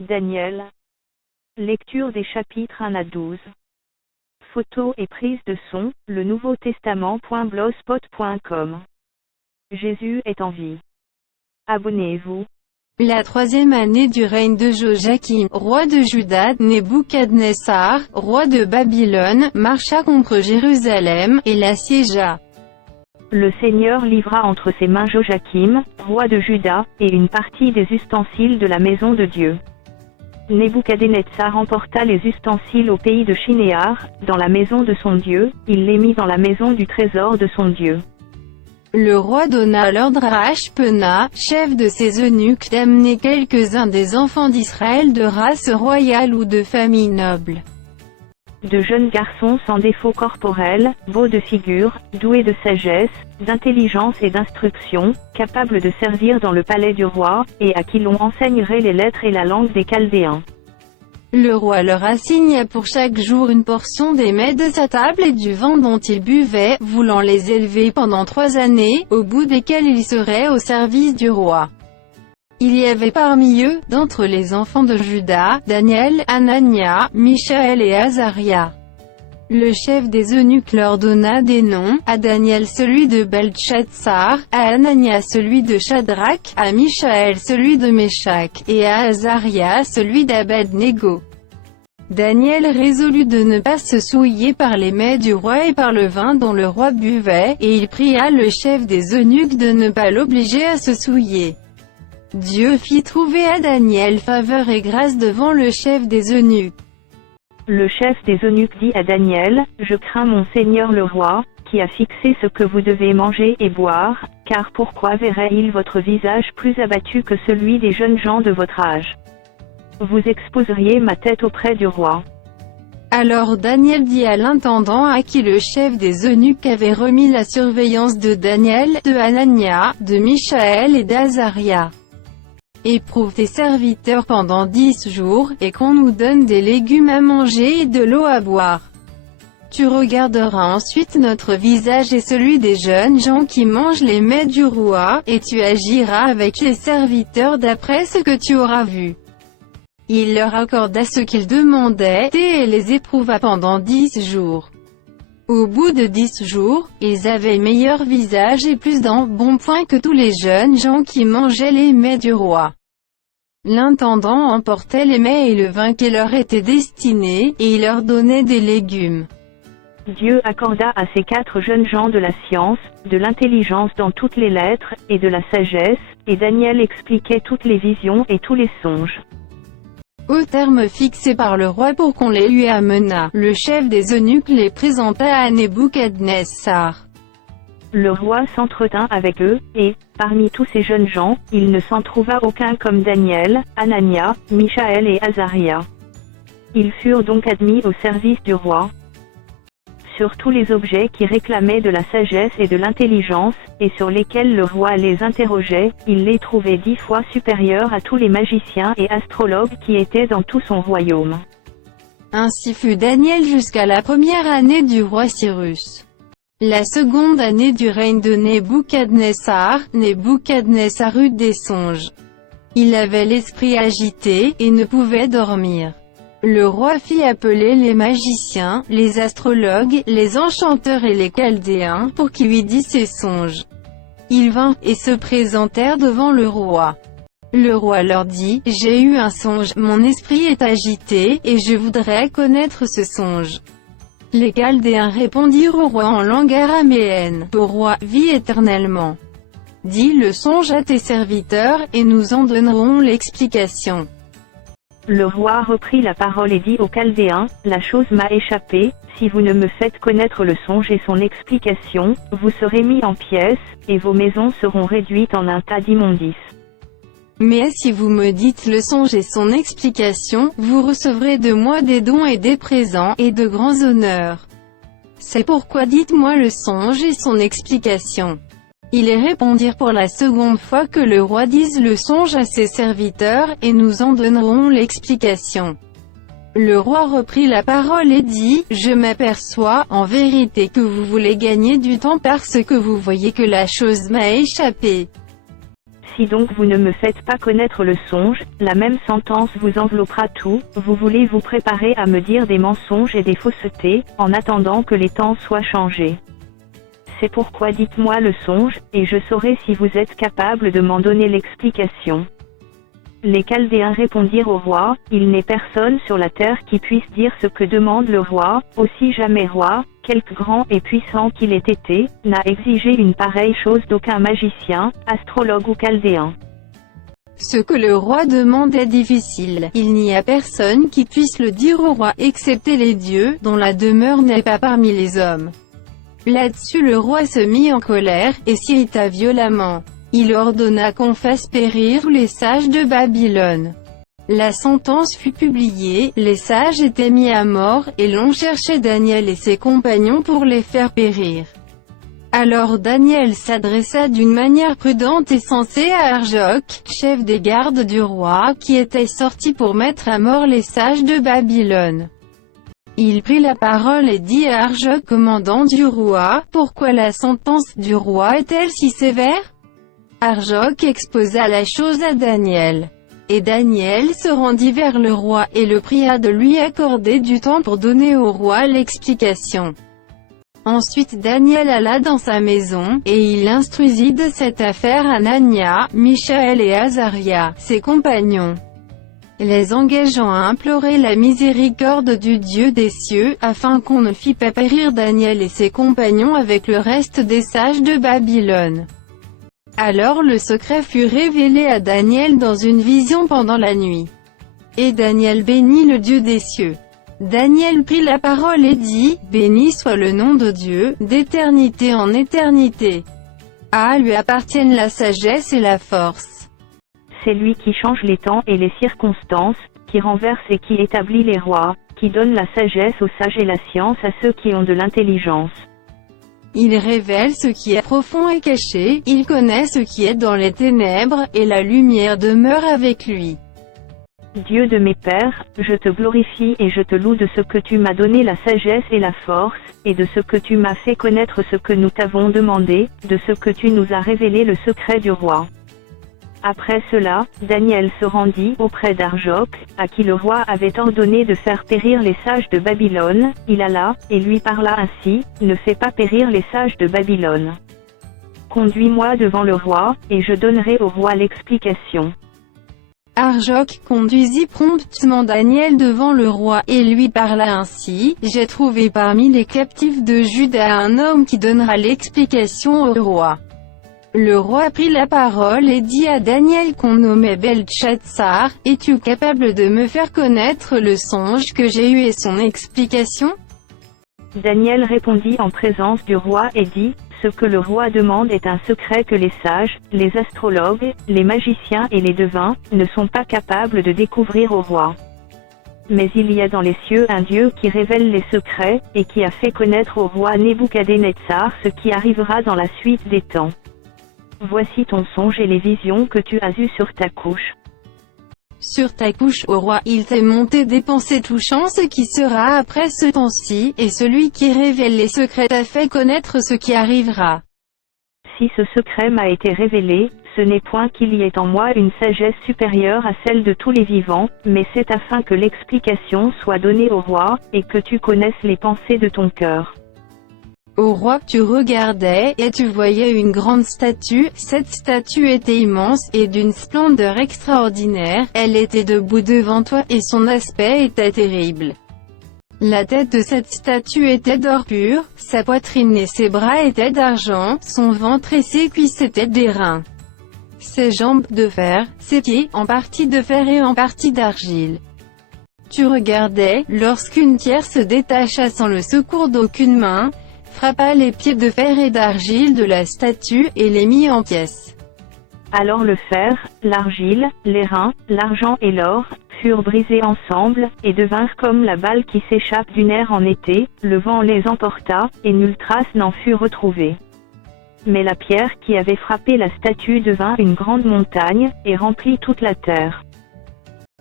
Daniel. Lecture des chapitres 1 à 12. Photos et prise de son, le Nouveau Testament.blogspot.com. Jésus est en vie. Abonnez-vous. La troisième année du règne de Joachim, roi de Juda, Nebuchadnezzar, roi de Babylone, marcha contre Jérusalem, et l'assiégea. Le Seigneur livra entre ses mains Joachim, roi de Juda, et une partie des ustensiles de la maison de Dieu. Nebuchadnezzar emporta les ustensiles au pays de Shinéar, dans la maison de son Dieu, il les mit dans la maison du trésor de son Dieu. Le roi donna l'ordre à Ashpenaz, chef de ses eunuques, d'amener quelques-uns des enfants d'Israël de race royale ou de famille noble. De jeunes garçons sans défaut corporel, beaux de figure, doués de sagesse, d'intelligence et d'instruction, capables de servir dans le palais du roi, et à qui l'on enseignerait les lettres et la langue des Chaldéens. Le roi leur assigna pour chaque jour une portion des mets de sa table et du vin dont ils buvaient, voulant les élever pendant 3 années, au bout desquelles ils seraient au service du roi. Il y avait parmi eux, d'entre les enfants de Juda, Daniel, Anania, Michaël et Azaria. Le chef des eunuques leur donna des noms, à Daniel celui de Beltchatsar, à Anania celui de Shadrach, à Michaël celui de Méshach, et à Azaria celui d'Abed-Négo. Daniel résolut de ne pas se souiller par les mets du roi et par le vin dont le roi buvait, et il pria le chef des eunuques de ne pas l'obliger à se souiller. Dieu fit trouver à Daniel faveur et grâce devant le chef des eunuques. Le chef des eunuques dit à Daniel, « Je crains mon Seigneur le roi, qui a fixé ce que vous devez manger et boire, car pourquoi verrait-il votre visage plus abattu que celui des jeunes gens de votre âge? Vous exposeriez ma tête auprès du roi. » Alors Daniel dit à l'intendant à qui le chef des eunuques avait remis la surveillance de Daniel, de Anania, de Michaël et d'Azaria. Éprouve tes serviteurs pendant 10 jours, et qu'on nous donne des légumes à manger et de l'eau à boire. Tu regarderas ensuite notre visage et celui des jeunes gens qui mangent les mets du roi, et tu agiras avec les serviteurs d'après ce que tu auras vu. Il leur accorda ce qu'ils demandaient, et les éprouva pendant 10 jours. Au bout de 10 jours, ils avaient meilleur visage et plus d'embonpoint que tous les jeunes gens qui mangeaient les mets du roi. L'intendant emportait les mets et le vin qui leur étaient destinés, et il leur donnait des légumes. Dieu accorda à ces 4 jeunes gens de la science, de l'intelligence dans toutes les lettres, et de la sagesse, et Daniel expliquait toutes les visions et tous les songes. Au terme fixé par le roi pour qu'on les lui amenât, le chef des eunuques les présenta à Nebuchadnezzar. Le roi s'entretint avec eux, et, parmi tous ces jeunes gens, il ne s'en trouva aucun comme Daniel, Anania, Michaël et Azaria. Ils furent donc admis au service du roi. Sur tous les objets qui réclamaient de la sagesse et de l'intelligence, et sur lesquels le roi les interrogeait, il les trouvait 10 fois supérieurs à tous les magiciens et astrologues qui étaient dans tout son royaume. Ainsi fut Daniel jusqu'à la première année du roi Cyrus. La seconde année du règne de Nebuchadnezzar, Nebuchadnezzar eut des songes. Il avait l'esprit agité, et ne pouvait dormir. Le roi fit appeler les magiciens, les astrologues, les enchanteurs et les Chaldéens, pour qu'ils lui dissent ses songes. Ils vinrent, et se présentèrent devant le roi. Le roi leur dit, « J'ai eu un songe, mon esprit est agité, et je voudrais connaître ce songe. » Les Chaldéens répondirent au roi en langue araméenne, « Ô roi, vis éternellement. Dis le songe à tes serviteurs, et nous en donnerons l'explication. » Le roi reprit la parole et dit aux Chaldéens, « La chose m'a échappé, si vous ne me faites connaître le songe et son explication, vous serez mis en pièces, et vos maisons seront réduites en un tas d'immondices. Mais si vous me dites le songe et son explication, vous recevrez de moi des dons et des présents, et de grands honneurs. C'est pourquoi dites-moi le songe et son explication. » Ils répondirent pour la seconde fois que le roi dise le songe à ses serviteurs, et nous en donnerons l'explication. Le roi reprit la parole et dit, « Je m'aperçois, en vérité que vous voulez gagner du temps parce que vous voyez que la chose m'a échappé. Si donc vous ne me faites pas connaître le songe, la même sentence vous enveloppera tout, vous voulez vous préparer à me dire des mensonges et des faussetés, en attendant que les temps soient changés. C'est pourquoi dites-moi le songe, et je saurai si vous êtes capable de m'en donner l'explication. Les Chaldéens répondirent au roi, il n'est personne sur la terre qui puisse dire ce que demande le roi, aussi jamais roi, quelque grand et puissant qu'il ait été, n'a exigé une pareille chose d'aucun magicien, astrologue ou chaldéen. Ce que le roi demande est difficile, il n'y a personne qui puisse le dire au roi excepté les dieux, dont la demeure n'est pas parmi les hommes. Là-dessus le roi se mit en colère, et s'irrita violemment. Il ordonna qu'on fasse périr tous les sages de Babylone. La sentence fut publiée, les sages étaient mis à mort, et l'on cherchait Daniel et ses compagnons pour les faire périr. Alors Daniel s'adressa d'une manière prudente et sensée à Arjoc, chef des gardes du roi, qui était sorti pour mettre à mort les sages de Babylone. Il prit la parole et dit à Arjoc, commandant du roi, pourquoi la sentence du roi est-elle si sévère? Arjoc exposa la chose à Daniel. Et Daniel se rendit vers le roi et le pria de lui accorder du temps pour donner au roi l'explication. Ensuite Daniel alla dans sa maison, et il instruisit de cette affaire Anania, Michaël et Azaria, ses compagnons, les engageant à implorer la miséricorde du Dieu des cieux, afin qu'on ne fît pas périr Daniel et ses compagnons avec le reste des sages de Babylone. Alors le secret fut révélé à Daniel dans une vision pendant la nuit. Et Daniel bénit le Dieu des cieux. Daniel prit la parole et dit, « Béni soit le nom de Dieu, d'éternité en éternité. À lui appartiennent la sagesse et la force. C'est lui qui change les temps et les circonstances, qui renverse et qui établit les rois, qui donne la sagesse aux sages et la science à ceux qui ont de l'intelligence. Il révèle ce qui est profond et caché, il connaît ce qui est dans les ténèbres, et la lumière demeure avec lui. Dieu de mes pères, je te glorifie et je te loue de ce que tu m'as donné la sagesse et la force, et de ce que tu m'as fait connaître ce que nous t'avons demandé, de ce que tu nous as révélé le secret du roi. » Après cela, Daniel se rendit auprès d'Arjoc, à qui le roi avait ordonné de faire périr les sages de Babylone. Il alla, et lui parla ainsi, « Ne fais pas périr les sages de Babylone. Conduis-moi devant le roi, et je donnerai au roi l'explication. » Arjoc conduisit promptement Daniel devant le roi, et lui parla ainsi, « J'ai trouvé parmi les captifs de Juda un homme qui donnera l'explication au roi. » Le roi prit la parole et dit à Daniel qu'on nommait Beltchatsar, « Es-tu capable de me faire connaître le songe que j'ai eu et son explication ?» Daniel répondit en présence du roi et dit, « Ce que le roi demande est un secret que les sages, les astrologues, les magiciens et les devins, ne sont pas capables de découvrir au roi. Mais il y a dans les cieux un Dieu qui révèle les secrets, et qui a fait connaître au roi Nebuchadnezzar ce qui arrivera dans la suite des temps. Voici ton songe et les visions que tu as eues sur ta couche. Sur ta couche, ô roi, il t'est monté des pensées touchant ce qui sera après ce temps-ci, et celui qui révèle les secrets t'a fait connaître ce qui arrivera. Si ce secret m'a été révélé, ce n'est point qu'il y ait en moi une sagesse supérieure à celle de tous les vivants, mais c'est afin que l'explication soit donnée au roi, et que tu connaisses les pensées de ton cœur. Ô roi, tu regardais, et tu voyais une grande statue. Cette statue était immense, et d'une splendeur extraordinaire. Elle était debout devant toi, et son aspect était terrible. La tête de cette statue était d'or pur, sa poitrine et ses bras étaient d'argent, son ventre et ses cuisses étaient d'airain. Ses jambes de fer, ses pieds, en partie de fer et en partie d'argile. Tu regardais, lorsqu'une pierre se détacha sans le secours d'aucune main, frappa les pieds de fer et d'argile de la statue, et les mit en pièces. Alors le fer, l'argile, l'airain, l'argent et l'or, furent brisés ensemble, et devinrent comme la balle qui s'échappe du nerf en été, le vent les emporta, et nulle trace n'en fut retrouvée. Mais la pierre qui avait frappé la statue devint une grande montagne, et remplit toute la terre.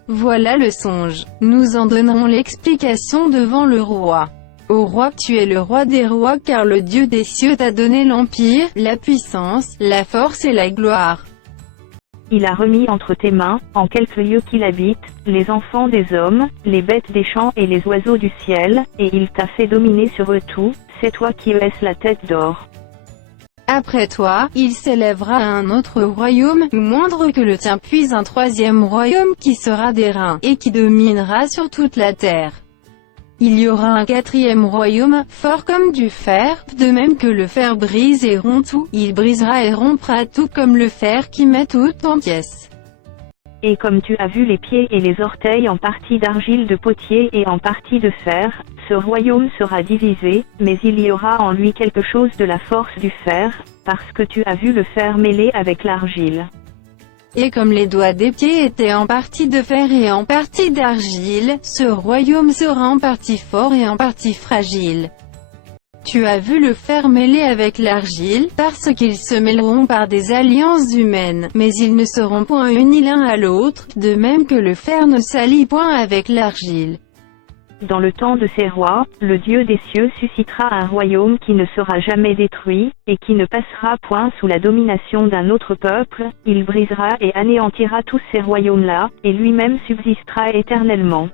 Voilà le songe. Nous en donnerons l'explication devant le roi. Ô roi, tu es le roi des rois car le Dieu des cieux t'a donné l'empire, la puissance, la force et la gloire. il a remis entre tes mains, en quelque lieu qu'il habite, les enfants des hommes, les bêtes des champs et les oiseaux du ciel, et il t'a fait dominer sur eux tous, c'est toi qui es la tête d'or. Après toi, il s'élèvera un autre royaume, moindre que le tien, puis un troisième royaume qui sera d'airain, et qui dominera sur toute la terre. Il y aura un quatrième royaume, fort comme du fer, de même que le fer brise et rompt tout, il brisera et rompra tout comme le fer qui met tout en pièces. Et comme tu as vu les pieds et les orteils en partie d'argile de potier et en partie de fer, ce royaume sera divisé, mais il y aura en lui quelque chose de la force du fer, parce que tu as vu le fer mêlé avec l'argile. Et comme les doigts des pieds étaient en partie de fer et en partie d'argile, ce royaume sera en partie fort et en partie fragile. Tu as vu le fer mêlé avec l'argile, parce qu'ils se mêleront par des alliances humaines, mais ils ne seront point unis l'un à l'autre, de même que le fer ne s'allie point avec l'argile. Dans le temps de ces rois, le Dieu des cieux suscitera un royaume qui ne sera jamais détruit, et qui ne passera point sous la domination d'un autre peuple, il brisera et anéantira tous ces royaumes-là, et lui-même subsistera éternellement.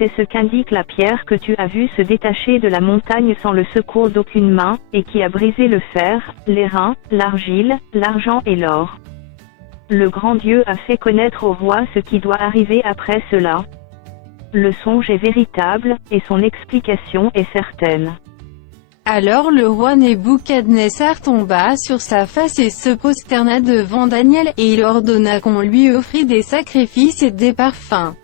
C'est ce qu'indique la pierre que tu as vue se détacher de la montagne sans le secours d'aucune main, et qui a brisé le fer, l'airain, l'argile, l'argent et l'or. Le grand Dieu a fait connaître au roi ce qui doit arriver après cela. Le songe est véritable, et son explication est certaine. Alors le roi Nebuchadnezzar tomba sur sa face et se prosterna devant Daniel, et il ordonna qu'on lui offrit des sacrifices et des parfums.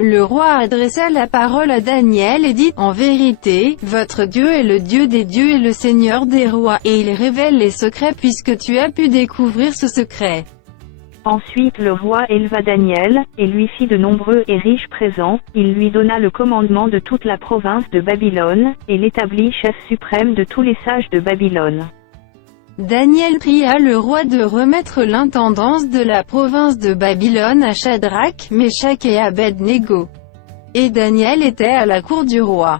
Le roi adressa la parole à Daniel et dit, « En vérité, votre Dieu est le Dieu des dieux et le Seigneur des rois, et il révèle les secrets puisque tu as pu découvrir ce secret. » Ensuite le roi éleva Daniel, et lui fit de nombreux et riches présents, il lui donna le commandement de toute la province de Babylone, et l'établit chef suprême de tous les sages de Babylone. Daniel pria le roi de remettre l'intendance de la province de Babylone à Shadrach, Meshach et Abed-Négo. Et Daniel était à la cour du roi.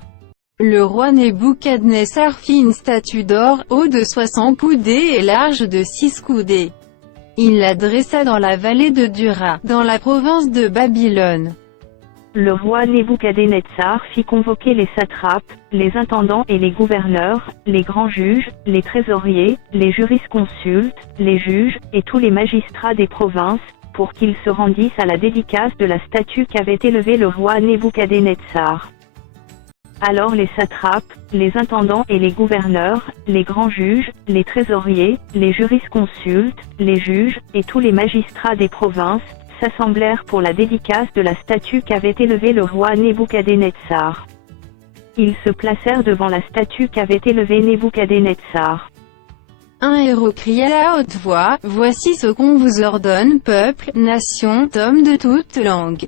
Le roi Nebuchadnezzar fit une statue d'or, haute de 60 coudées et large de 6 coudées. Il la dressa dans la vallée de Dura, dans la province de Babylone. Le roi Nebuchadnezzar fit convoquer les satrapes, les intendants et les gouverneurs, les grands juges, les trésoriers, les jurisconsultes, les juges, et tous les magistrats des provinces, pour qu'ils se rendissent à la dédicace de la statue qu'avait élevée le roi Nebuchadnezzar. Alors les satrapes, les intendants et les gouverneurs, les grands juges, les trésoriers, les jurisconsultes, les juges, et tous les magistrats des provinces, s'assemblèrent pour la dédicace de la statue qu'avait élevée le roi Nebuchadnezzar. Ils se placèrent devant la statue qu'avait élevée Nebuchadnezzar. Un héros cria à la haute voix, « Voici ce qu'on vous ordonne, peuple, nation, hommes de toute langue.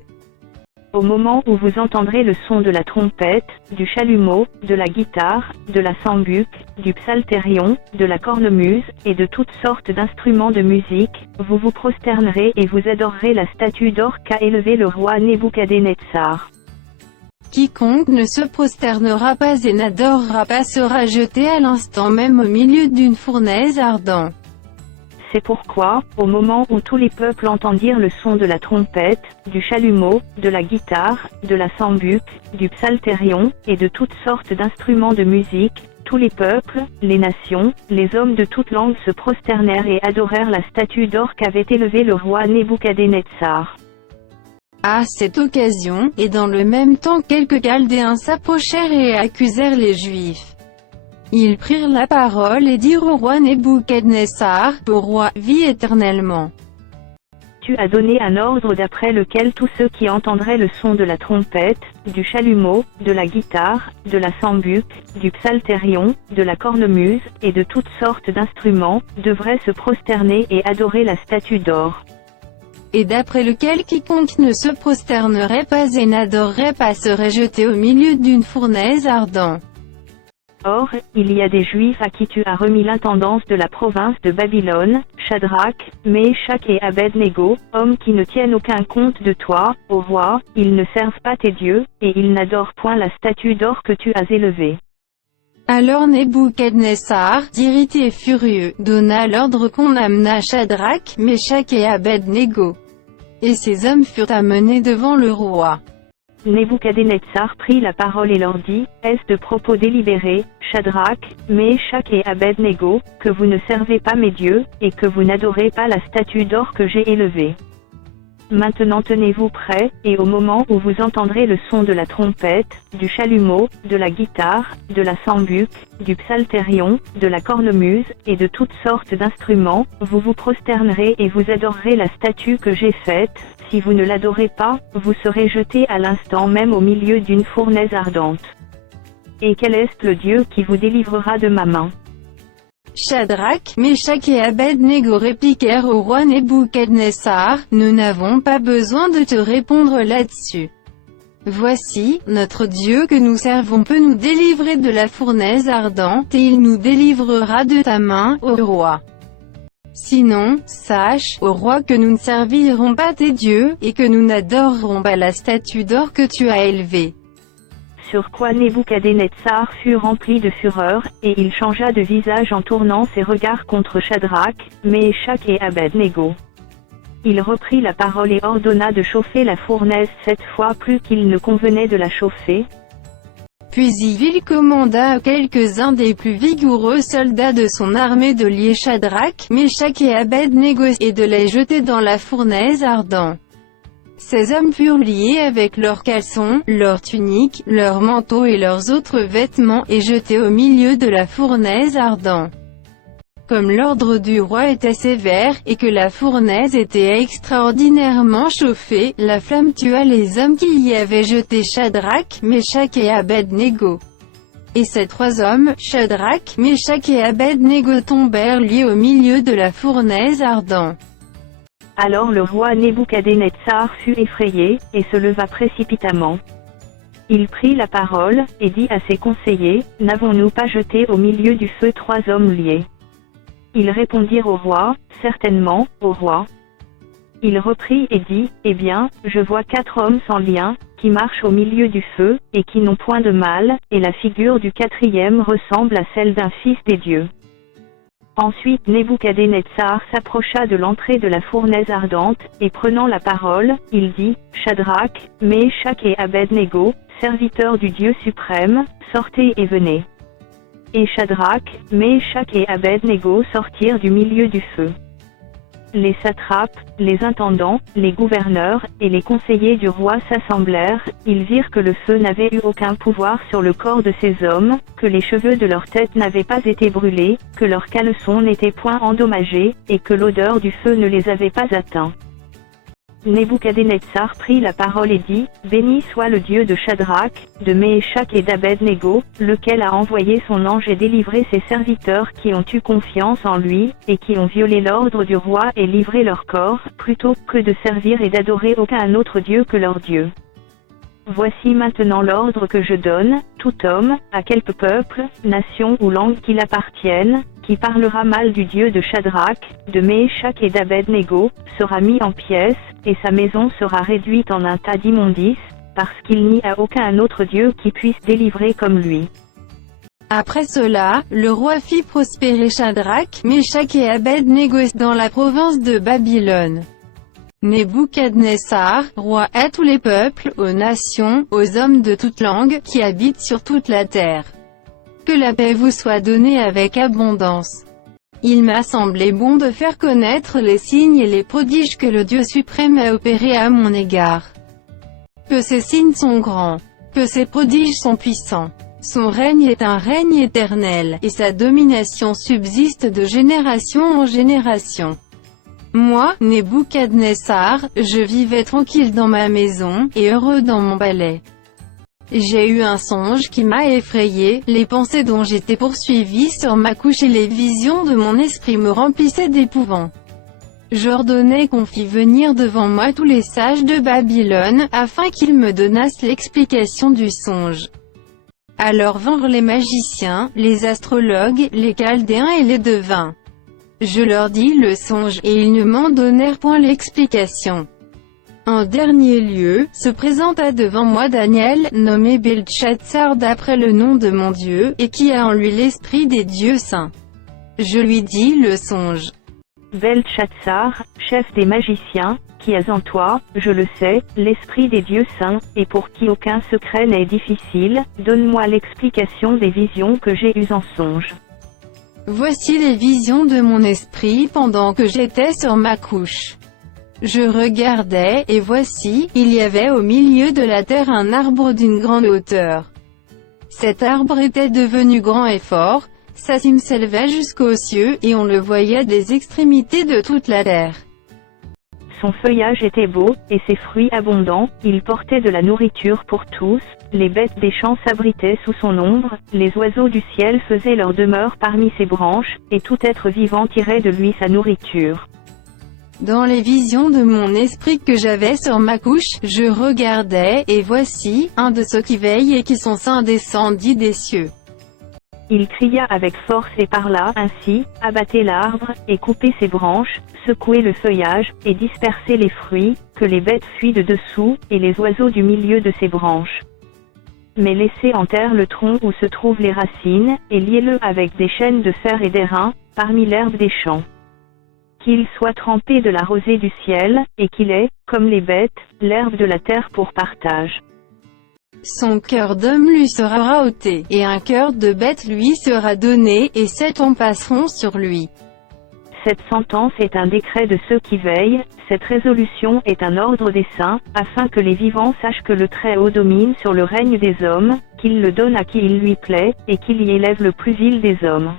Au moment où vous entendrez le son de la trompette, du chalumeau, de la guitare, de la sambuc, du psalterion, de la cornemuse, et de toutes sortes d'instruments de musique, vous vous prosternerez et vous adorerez la statue d'or qu'a élevée le roi Nebuchadnezzar. Quiconque ne se prosternera pas et n'adorera pas sera jeté à l'instant même au milieu d'une fournaise ardente. » C'est pourquoi, au moment où tous les peuples entendirent le son de la trompette, du chalumeau, de la guitare, de la sambuc, du psalterion, et de toutes sortes d'instruments de musique, tous les peuples, les nations, les hommes de toutes langues se prosternèrent et adorèrent la statue d'or qu'avait élevée le roi Nebuchadnezzar. À cette occasion, et dans le même temps quelques Chaldéens s'approchèrent et accusèrent les Juifs. Ils prirent la parole et dirent au roi Nebuchadnezzar, « Ô roi, vis éternellement. Tu as donné un ordre d'après lequel tous ceux qui entendraient le son de la trompette, du chalumeau, de la guitare, de la sambuc, du psalterion, de la cornemuse, et de toutes sortes d'instruments, devraient se prosterner et adorer la statue d'or. Et d'après lequel quiconque ne se prosternerait pas et n'adorerait pas serait jeté au milieu d'une fournaise ardente. Or, il y a des Juifs à qui tu as remis l'intendance de la province de Babylone, Shadrach, Meshach et Abed-Négo, hommes qui ne tiennent aucun compte de toi, ô roi, ils ne servent pas tes dieux, et ils n'adorent point la statue d'or que tu as élevée. Alors Nebuchadnezzar, irrité et furieux, donna l'ordre qu'on amenât Shadrach, Meshach et Abed-Négo. Et ces hommes furent amenés devant le roi. Nebuchadnezzar prit la parole et leur dit, est-ce de propos délibérés, Shadrach, Meshach et Abed-Négo, que vous ne servez pas mes dieux, et que vous n'adorez pas la statue d'or que j'ai élevée? Maintenant tenez-vous prêts, et au moment où vous entendrez le son de la trompette, du chalumeau, de la guitare, de la sambuc, du psalterion, de la cornemuse, et de toutes sortes d'instruments, vous vous prosternerez et vous adorerez la statue que j'ai faite. Si vous ne l'adorez pas, vous serez jetés à l'instant même au milieu d'une fournaise ardente. Et quel est le Dieu qui vous délivrera de ma main? Shadrach, Meshach et Abed-Négo répliquèrent au roi Nebuchadnezzar, nous n'avons pas besoin de te répondre là-dessus. Voici, notre Dieu que nous servons peut nous délivrer de la fournaise ardente et il nous délivrera de ta main, ô roi. Sinon, sache, ô roi, que nous ne servirons pas tes dieux, et que nous n'adorerons pas la statue d'or que tu as élevée. Sur quoi Nebuchadnezzar fut rempli de fureur, et il changea de visage en tournant ses regards contre Shadrach, Meshach et Abed-Négo. Il reprit la parole et ordonna de chauffer la fournaise 7 fois plus qu'il ne convenait de la chauffer. Puis il commanda à quelques-uns des plus vigoureux soldats de son armée de lier Shadrach, Meshach et Abed-Négo et de les jeter dans la fournaise ardente. Ces hommes furent liés avec leurs caleçons, leurs tuniques, leurs manteaux et leurs autres vêtements et jetés au milieu de la fournaise ardente. Comme l'ordre du roi était sévère, et que la fournaise était extraordinairement chauffée, la flamme tua les hommes qui y avaient jeté Shadrach, Meshach et Abed-Négo. Et ces 3 hommes, Shadrach, Meshach et Abed-Négo tombèrent liés au milieu de la fournaise ardente. Alors le roi Nebuchadnezzar fut effrayé, et se leva précipitamment. Il prit la parole, et dit à ses conseillers, n'avons-nous pas jeté au milieu du feu 3 hommes liés? Ils répondirent au roi, certainement, au roi. Il reprit et dit, eh bien, je vois 4 hommes sans lien, qui marchent au milieu du feu, et qui n'ont point de mal, et la figure du 4e ressemble à celle d'un fils des dieux. Ensuite Nebuchadnezzar s'approcha de l'entrée de la fournaise ardente, et prenant la parole, il dit, Shadrach, Meshach et Abed-Négo, serviteurs du Dieu suprême, sortez et venez. Et Shadrach, Meshach et Abed-Négo sortirent du milieu du feu. Les satrapes, les intendants, les gouverneurs, et les conseillers du roi s'assemblèrent, ils virent que le feu n'avait eu aucun pouvoir sur le corps de ces hommes, que les cheveux de leur tête n'avaient pas été brûlés, que leurs caleçons n'étaient point endommagés, et que l'odeur du feu ne les avait pas atteints. Nebuchadnezzar prit la parole et dit, béni soit le Dieu de Shadrach, de Meshach et d'Abed-Négo, lequel a envoyé son ange et délivré ses serviteurs qui ont eu confiance en lui, et qui ont violé l'ordre du roi et livré leur corps, plutôt que de servir et d'adorer aucun autre Dieu que leur Dieu. Voici maintenant l'ordre que je donne, tout homme, à quelque peuple, nation ou langue qu'il appartienne, qui parlera mal du Dieu de Shadrach, de Meshach et d'Abed-Négo, sera mis en pièces, et sa maison sera réduite en un tas d'immondices, parce qu'il n'y a aucun autre Dieu qui puisse délivrer comme lui. Après cela, le roi fit prospérer Shadrach, Meshach et Abed-Négo dans la province de Babylone. Nebuchadnezzar, roi à tous les peuples, aux nations, aux hommes de toute langue, qui habitent sur toute la terre. Que la paix vous soit donnée avec abondance. Il m'a semblé bon de faire connaître les signes et les prodiges que le Dieu suprême a opérés à mon égard. Que ces signes sont grands, que ces prodiges sont puissants. Son règne est un règne éternel, et sa domination subsiste de génération en génération. Moi, Nebuchadnezzar, je vivais tranquille dans ma maison, et heureux dans mon palais. J'ai eu un songe qui m'a effrayé, les pensées dont j'étais poursuivi sur ma couche et les visions de mon esprit me remplissaient d'épouvante. J'ordonnai qu'on fît venir devant moi tous les sages de Babylone, afin qu'ils me donnassent l'explication du songe. Alors vinrent les magiciens, les astrologues, les chaldéens et les devins. Je leur dis le songe, et ils ne m'en donnèrent point l'explication. En dernier lieu, se présenta devant moi Daniel, nommé Beltchatsar d'après le nom de mon Dieu, et qui a en lui l'esprit des dieux saints. Je lui dis le songe. Beltchatsar, chef des magiciens, qui as en toi, je le sais, l'esprit des dieux saints, et pour qui aucun secret n'est difficile, donne-moi l'explication des visions que j'ai eues en songe. Voici les visions de mon esprit pendant que j'étais sur ma couche. Je regardais, et voici, il y avait au milieu de la terre un arbre d'une grande hauteur. Cet arbre était devenu grand et fort, sa cime s'élevait jusqu'aux cieux, et on le voyait des extrémités de toute la terre. Son feuillage était beau, et ses fruits abondants, il portait de la nourriture pour tous, les bêtes des champs s'abritaient sous son ombre, les oiseaux du ciel faisaient leur demeure parmi ses branches, et tout être vivant tirait de lui sa nourriture. Dans les visions de mon esprit que j'avais sur ma couche, je regardais, et voici, un de ceux qui veillent et qui sont saints descendit des cieux. Il cria avec force et parla ainsi, abattez l'arbre, et coupez ses branches, secouez le feuillage, et dispersez les fruits, que les bêtes fuient de dessous, et les oiseaux du milieu de ses branches. Mais laissez en terre le tronc où se trouvent les racines, et liez-le avec des chaînes de fer et d'airain, parmi l'herbe des champs. Qu'il soit trempé de la rosée du ciel, et qu'il ait, comme les bêtes, l'herbe de la terre pour partage. Son cœur d'homme lui sera ôté, et un cœur de bête lui sera donné, et 7 ans passeront sur lui. Cette sentence est un décret de ceux qui veillent, cette résolution est un ordre des saints, afin que les vivants sachent que le Très-Haut domine sur le règne des hommes, qu'il le donne à qui il lui plaît, et qu'il y élève le plus vil des hommes.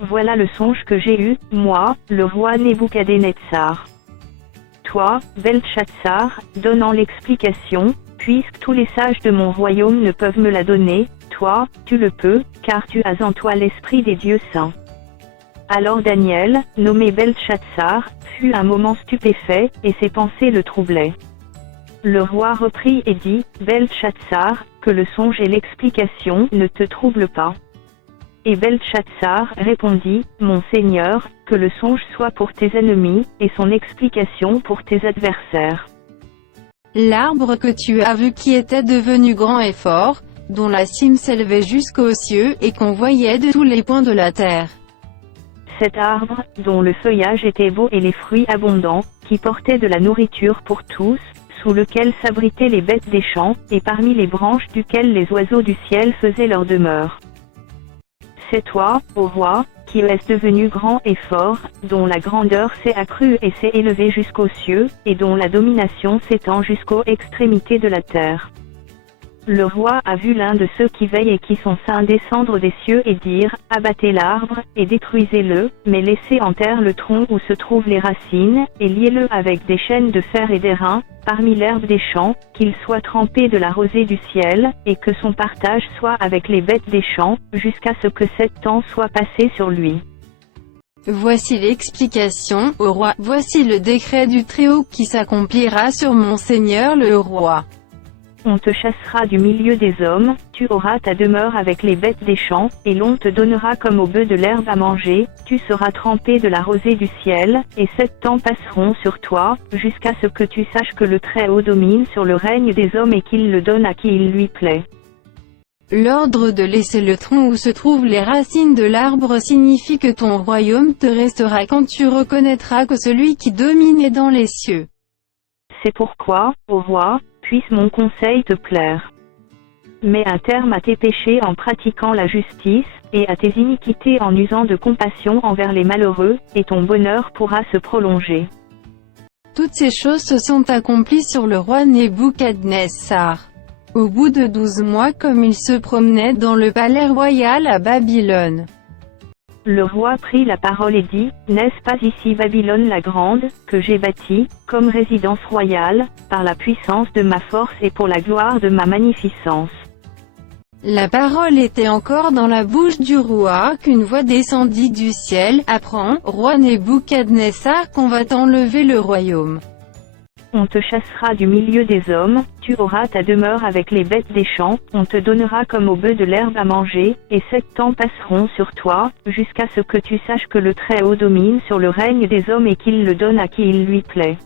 Voilà le songe que j'ai eu, moi, le roi Nebuchadnezzar. Toi, Beltchatsar, donnant l'explication, puisque tous les sages de mon royaume ne peuvent me la donner, toi, tu le peux, car tu as en toi l'esprit des dieux saints. Alors Daniel, nommé Beltchatsar, fut un moment stupéfait, et ses pensées le troublaient. Le roi reprit et dit, Beltchatsar, que le songe et l'explication ne te troublent pas. Et Beltchatsar répondit, Mon Seigneur, que le songe soit pour tes ennemis, et son explication pour tes adversaires. L'arbre que tu as vu qui était devenu grand et fort, dont la cime s'élevait jusqu'aux cieux, et qu'on voyait de tous les points de la terre. Cet arbre, dont le feuillage était beau et les fruits abondants, qui portait de la nourriture pour tous, sous lequel s'abritaient les bêtes des champs, et parmi les branches duquel les oiseaux du ciel faisaient leur demeure. C'est toi, ô roi, qui es devenu grand et fort, dont la grandeur s'est accrue et s'est élevée jusqu'aux cieux, et dont la domination s'étend jusqu'aux extrémités de la terre. Le roi a vu l'un de ceux qui veillent et qui sont saints descendre des cieux et dire, abattez l'arbre, et détruisez-le, mais laissez en terre le tronc où se trouvent les racines, et liez-le avec des chaînes de fer et d'airain, parmi l'herbe des champs, qu'il soit trempé de la rosée du ciel, et que son partage soit avec les bêtes des champs, jusqu'à ce que 7 ans soient passés sur lui. Voici l'explication, ô roi, voici le décret du Très-Haut qui s'accomplira sur mon Seigneur le roi. On te chassera du milieu des hommes, tu auras ta demeure avec les bêtes des champs, et l'on te donnera comme au bœuf de l'herbe à manger, tu seras trempé de la rosée du ciel, et 7 ans passeront sur toi, jusqu'à ce que tu saches que le Très-Haut domine sur le règne des hommes et qu'il le donne à qui il lui plaît. L'ordre de laisser le tronc où se trouvent les racines de l'arbre signifie que ton royaume te restera quand tu reconnaîtras que celui qui domine est dans les cieux. C'est pourquoi, ô roi, puisse mon conseil te plaire. Mets un terme à tes péchés en pratiquant la justice, et à tes iniquités en usant de compassion envers les malheureux, et ton bonheur pourra se prolonger. Toutes ces choses se sont accomplies sur le roi Nebuchadnezzar. Au bout de 12 mois comme il se promenait dans le palais royal à Babylone. Le roi prit la parole et dit, n'est-ce pas ici Babylone la grande, que j'ai bâtie, comme résidence royale, par la puissance de ma force et pour la gloire de ma magnificence. La parole était encore dans la bouche du roi qu'une voix descendit du ciel, apprends, roi Nebuchadnezzar, qu'on va t'enlever le royaume. On te chassera du milieu des hommes, tu auras ta demeure avec les bêtes des champs, on te donnera comme au bœuf de l'herbe à manger, et 7 ans passeront sur toi, jusqu'à ce que tu saches que le Très-Haut domine sur le règne des hommes et qu'il le donne à qui il lui plaît.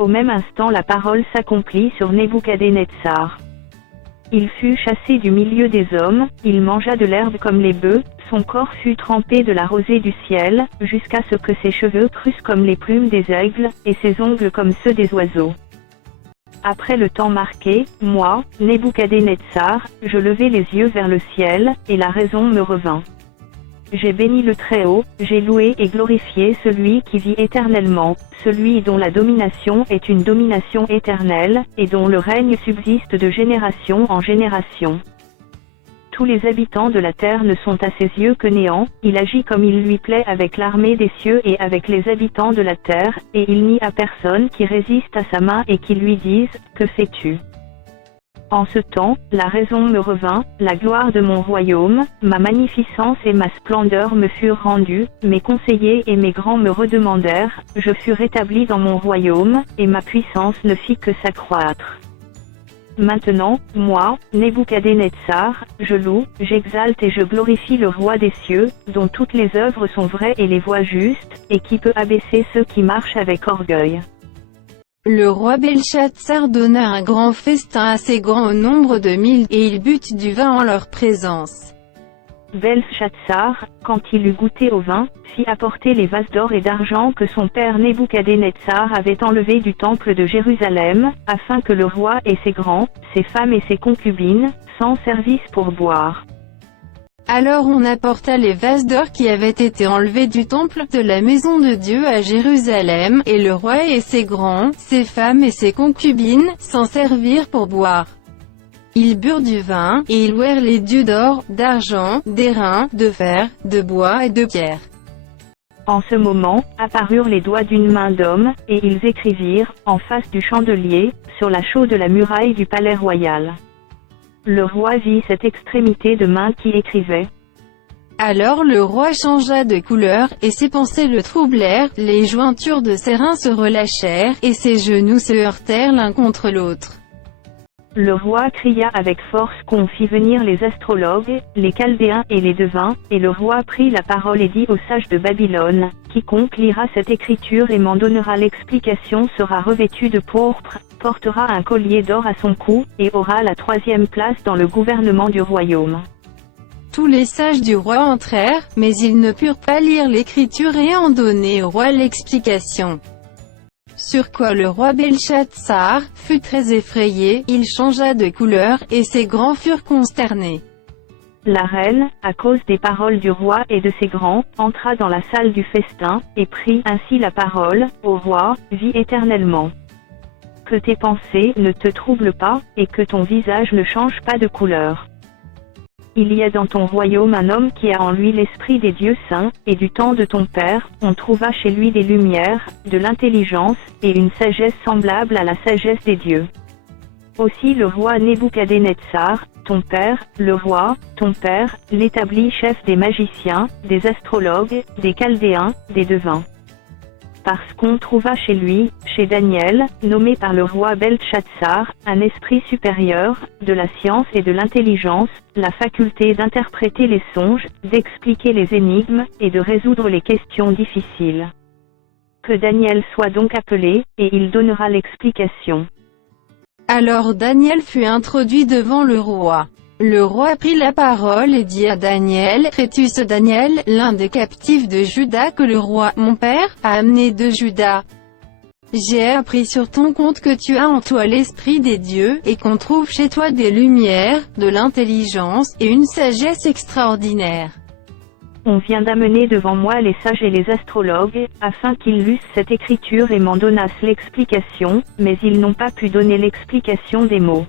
au même instant la parole s'accomplit sur Nebuchadnezzar. Il fut chassé du milieu des hommes, il mangea de l'herbe comme les bœufs, son corps fut trempé de la rosée du ciel, jusqu'à ce que ses cheveux crussent comme les plumes des aigles, et ses ongles comme ceux des oiseaux. Après le temps marqué, moi, Nebuchadnezzar, je levai les yeux vers le ciel, et la raison me revint. J'ai béni le Très-Haut, j'ai loué et glorifié celui qui vit éternellement, celui dont la domination est une domination éternelle, et dont le règne subsiste de génération en génération. Tous les habitants de la terre ne sont à ses yeux que néant, il agit comme il lui plaît avec l'armée des cieux et avec les habitants de la terre, et il n'y a personne qui résiste à sa main et qui lui dise, « Que fais-tu » En ce temps, la raison me revint, la gloire de mon royaume, ma magnificence et ma splendeur me furent rendues, mes conseillers et mes grands me redemandèrent, je fus rétabli dans mon royaume, et ma puissance ne fit que s'accroître. Maintenant, moi, Nebuchadnezzar, je loue, j'exalte et je glorifie le roi des cieux, dont toutes les œuvres sont vraies et les voies justes, et qui peut abaisser ceux qui marchent avec orgueil. Le roi Belshazzar donna un grand festin assez grand au nombre de 1000, et il but du vin en leur présence. Belshazzar, quand il eut goûté au vin, fit apporter les vases d'or et d'argent que son père Nebuchadnezzar avait enlevés du temple de Jérusalem, afin que le roi et ses grands, ses femmes et ses concubines, s'en servissent pour boire. Alors on apporta les vases d'or qui avaient été enlevés du temple de la maison de Dieu à Jérusalem, et le roi et ses grands, ses femmes et ses concubines, s'en servirent pour boire. Ils burent du vin, et ils louèrent les dieux d'or, d'argent, d'airain, de fer, de bois et de pierre. En ce moment, apparurent les doigts d'une main d'homme, et ils écrivirent, en face du chandelier, sur la chaux de la muraille du palais royal. Le roi vit cette extrémité de main qui écrivait. Alors le roi changea de couleur, et ses pensées le troublèrent, les jointures de ses reins se relâchèrent, et ses genoux se heurtèrent l'un contre l'autre. Le roi cria avec force qu'on fit venir les astrologues, les chaldéens et les devins, et le roi prit la parole et dit aux sages de Babylone, « Quiconque lira cette écriture et m'en donnera l'explication sera revêtu de pourpre, portera un collier d'or à son cou, et aura la 3e place dans le gouvernement du royaume. » Tous les sages du roi entrèrent, mais ils ne purent pas lire l'écriture et en donner au roi l'explication. Sur quoi le roi Belshazzar fut très effrayé, il changea de couleur, et ses grands furent consternés. La reine, à cause des paroles du roi et de ses grands, entra dans la salle du festin, et prit ainsi la parole, « Ô roi, vis éternellement. Que tes pensées ne te troublent pas, et que ton visage ne change pas de couleur. Il y a dans ton royaume un homme qui a en lui l'esprit des dieux saints, et du temps de ton père, on trouva chez lui des lumières, de l'intelligence, et une sagesse semblable à la sagesse des dieux. Aussi le roi Nebuchadnezzar, ton père, le roi, ton père, l'établit chef des magiciens, des astrologues, des chaldéens, des devins. Parce qu'on trouva chez lui, chez Daniel, nommé par le roi Belshazzar, un esprit supérieur, de la science et de l'intelligence, la faculté d'interpréter les songes, d'expliquer les énigmes, et de résoudre les questions difficiles. Que Daniel soit donc appelé, et il donnera l'explication. Alors Daniel fut introduit devant le roi. Le roi prit la parole et dit à Daniel, « Crés-tu ce Daniel, l'un des captifs de Juda que le roi, mon père, a amené de Juda? J'ai appris sur ton compte que tu as en toi l'esprit des dieux, et qu'on trouve chez toi des lumières, de l'intelligence, et une sagesse extraordinaire. On vient d'amener devant moi les sages et les astrologues, afin qu'ils lussent cette écriture et m'en donnassent l'explication, mais ils n'ont pas pu donner l'explication des mots.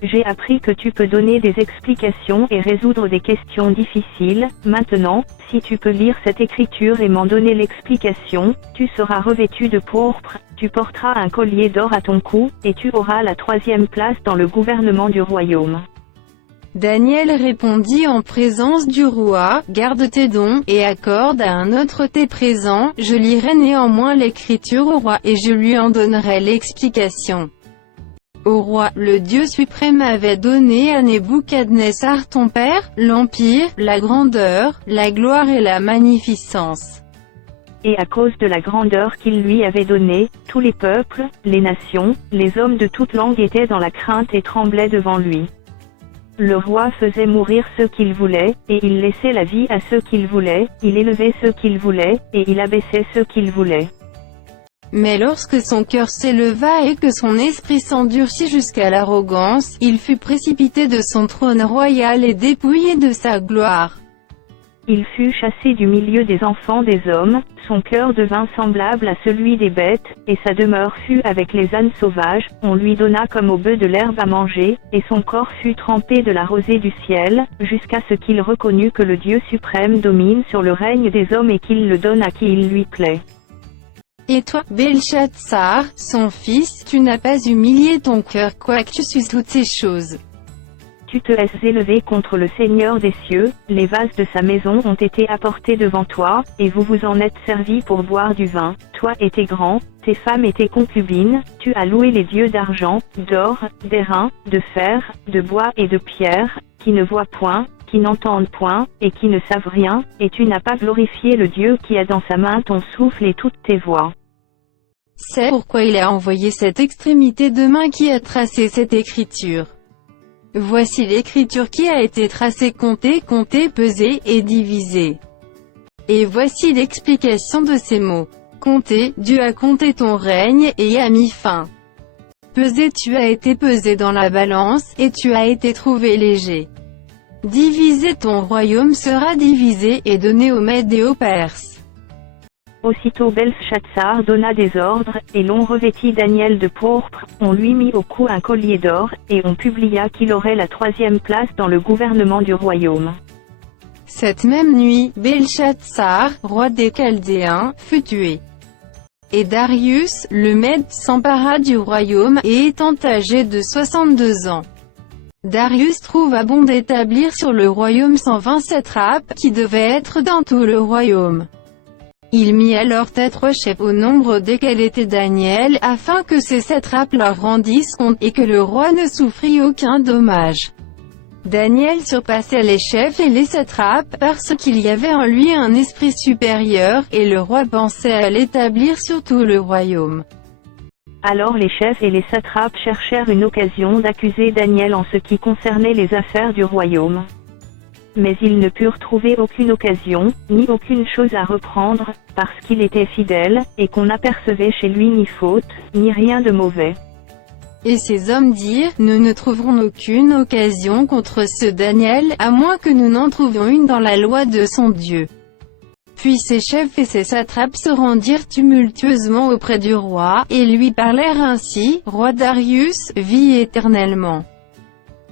J'ai appris que tu peux donner des explications et résoudre des questions difficiles. Maintenant, si tu peux lire cette écriture et m'en donner l'explication, tu seras revêtu de pourpre, tu porteras un collier d'or à ton cou, et tu auras la 3e place dans le gouvernement du royaume. » Daniel répondit en présence du roi, « Garde tes dons, et accorde à un autre tes présents, je lirai néanmoins l'écriture au roi et je lui en donnerai l'explication. » Au roi, le Dieu suprême avait donné à Nebuchadnezzar ton père, l'empire, la grandeur, la gloire et la magnificence. et à cause de la grandeur qu'il lui avait donnée, tous les peuples, les nations, les hommes de toute langue étaient dans la crainte et tremblaient devant lui. Le roi faisait mourir ceux qu'il voulait, et il laissait la vie à ceux qu'il voulait, il élevait ceux qu'il voulait, et il abaissait ceux qu'il voulait. Mais lorsque son cœur s'éleva et que son esprit s'endurcit jusqu'à l'arrogance, il fut précipité de son trône royal et dépouillé de sa gloire. Il fut chassé du milieu des enfants des hommes, son cœur devint semblable à celui des bêtes, et sa demeure fut avec les ânes sauvages, on lui donna comme au bœuf de l'herbe à manger, et son corps fut trempé de la rosée du ciel, jusqu'à ce qu'il reconnût que le Dieu suprême domine sur le règne des hommes et qu'il le donne à qui il lui plaît. Et toi, Belchatsar, son fils, tu n'as pas humilié ton cœur quoique tu susses toutes ces choses. Tu te es élevé contre le Seigneur des cieux, les vases de sa maison ont été apportés devant toi, et vous vous en êtes servis pour boire du vin, toi et tes grands, tes femmes et tes concubines, tu as loué les dieux d'argent, d'or, d'airain, de fer, de bois et de pierre, qui ne voient point, qui n'entendent point, et qui ne savent rien, et tu n'as pas glorifié le Dieu qui a dans sa main ton souffle et toutes tes voix. C'est pourquoi il a envoyé cette extrémité de main qui a tracé cette écriture. Voici l'écriture qui a été tracée, comptée, pesée et divisée. Et voici l'explication de ces mots. Compter, Dieu a compté ton règne et a mis fin. Pesé, tu as été pesé dans la balance, et tu as été trouvé léger. Divisé, ton royaume sera divisé et donné aux Mèdes et aux Perses. Aussitôt Belchatsar donna des ordres, et l'on revêtit Daniel de pourpre, on lui mit au cou un collier d'or, et on publia qu'il aurait la 3e place dans le gouvernement du royaume. Cette même nuit, Belchatsar, roi des Chaldéens, fut tué. Et Darius, le Mède, s'empara du royaume, et étant âgé de 62 ans. Darius trouva bon d'établir sur le royaume 120 satrapes, qui devaient être dans tout le royaume. Il mit alors tête aux chefs au nombre desquels était Daniel, afin que ces satrapes leur rendissent compte, et que le roi ne souffrit aucun dommage. Daniel surpassait les chefs et les satrapes, parce qu'il y avait en lui un esprit supérieur, et le roi pensait à l'établir sur tout le royaume. Alors les chefs et les satrapes cherchèrent une occasion d'accuser Daniel en ce qui concernait les affaires du royaume. Mais ils ne purent trouver aucune occasion, ni aucune chose à reprendre, parce qu'il était fidèle, et qu'on n'apercevait chez lui ni faute, ni rien de mauvais. Et ces hommes dirent, nous ne trouverons aucune occasion contre ce Daniel, à moins que nous n'en trouvions une dans la loi de son Dieu. Puis ses chefs et ses satrapes se rendirent tumultueusement auprès du roi, et lui parlèrent ainsi, Roi Darius, vis éternellement.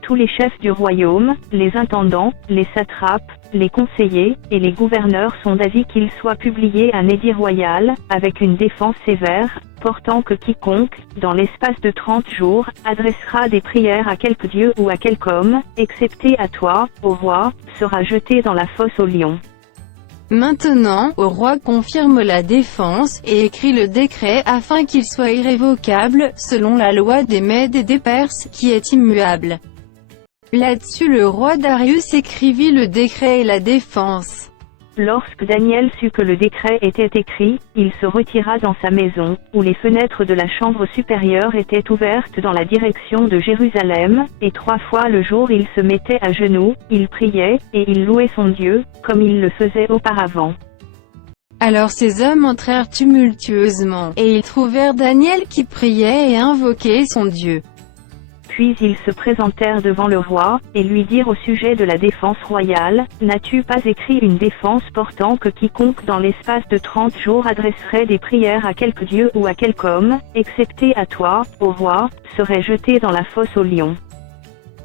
Tous les chefs du royaume, les intendants, les satrapes, les conseillers, et les gouverneurs sont d'avis qu'il soit publié un édit royal, avec une défense sévère, portant que quiconque, dans l'espace de 30 jours, adressera des prières à quelque dieu ou à quelque homme, excepté à toi, ô roi, sera jeté dans la fosse aux lions. Maintenant, au roi confirme la défense, et écrit le décret afin qu'il soit irrévocable, selon la loi des Mèdes et des Perses, qui est immuable. Là-dessus le roi Darius écrivit le décret et la défense. Lorsque Daniel sut que le décret était écrit, il se retira dans sa maison, où les fenêtres de la chambre supérieure étaient ouvertes dans la direction de Jérusalem, et 3 fois le jour il se mettait à genoux, il priait, et il louait son Dieu, comme il le faisait auparavant. Alors ces hommes entrèrent tumultueusement, et ils trouvèrent Daniel qui priait et invoquait son Dieu. Puis ils se présentèrent devant le roi, et lui dirent au sujet de la défense royale, « N'as-tu pas écrit une défense portant que quiconque dans l'espace de 30 jours adresserait des prières à quelque dieu ou à quelque homme, excepté à toi, ô roi, serait jeté dans la fosse aux lions ?»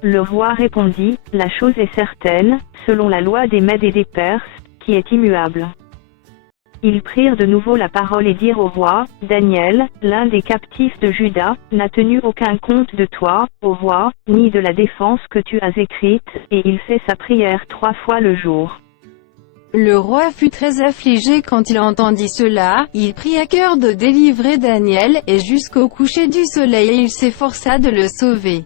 Le roi répondit, « La chose est certaine, selon la loi des Mèdes et des Perses, qui est immuable. » Ils prirent de nouveau la parole et dirent au roi, « Daniel, l'un des captifs de Juda, n'a tenu aucun compte de toi, ô roi, ni de la défense que tu as écrite, et il fait sa prière 3 fois le jour. » Le roi fut très affligé quand il entendit cela, il prit à cœur de délivrer Daniel, et jusqu'au coucher du soleil il s'efforça de le sauver.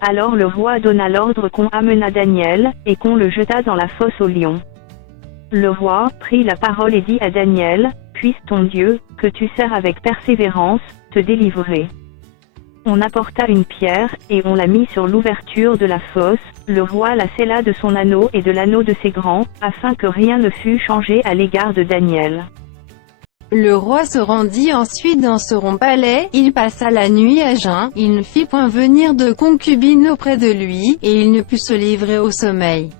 Alors le roi donna l'ordre qu'on amenât Daniel, et qu'on le jetât dans la fosse aux lions. Le roi prit la parole et dit à Daniel, « Puisse ton Dieu, que tu sers avec persévérance, te délivrer. » On apporta une pierre, et on la mit sur l'ouverture de la fosse, le roi la scella de son anneau et de l'anneau de ses grands, afin que rien ne fût changé à l'égard de Daniel. Le roi se rendit ensuite dans son palais, il passa la nuit à jeun, il ne fit point venir de concubine auprès de lui, et il ne put se livrer au sommeil.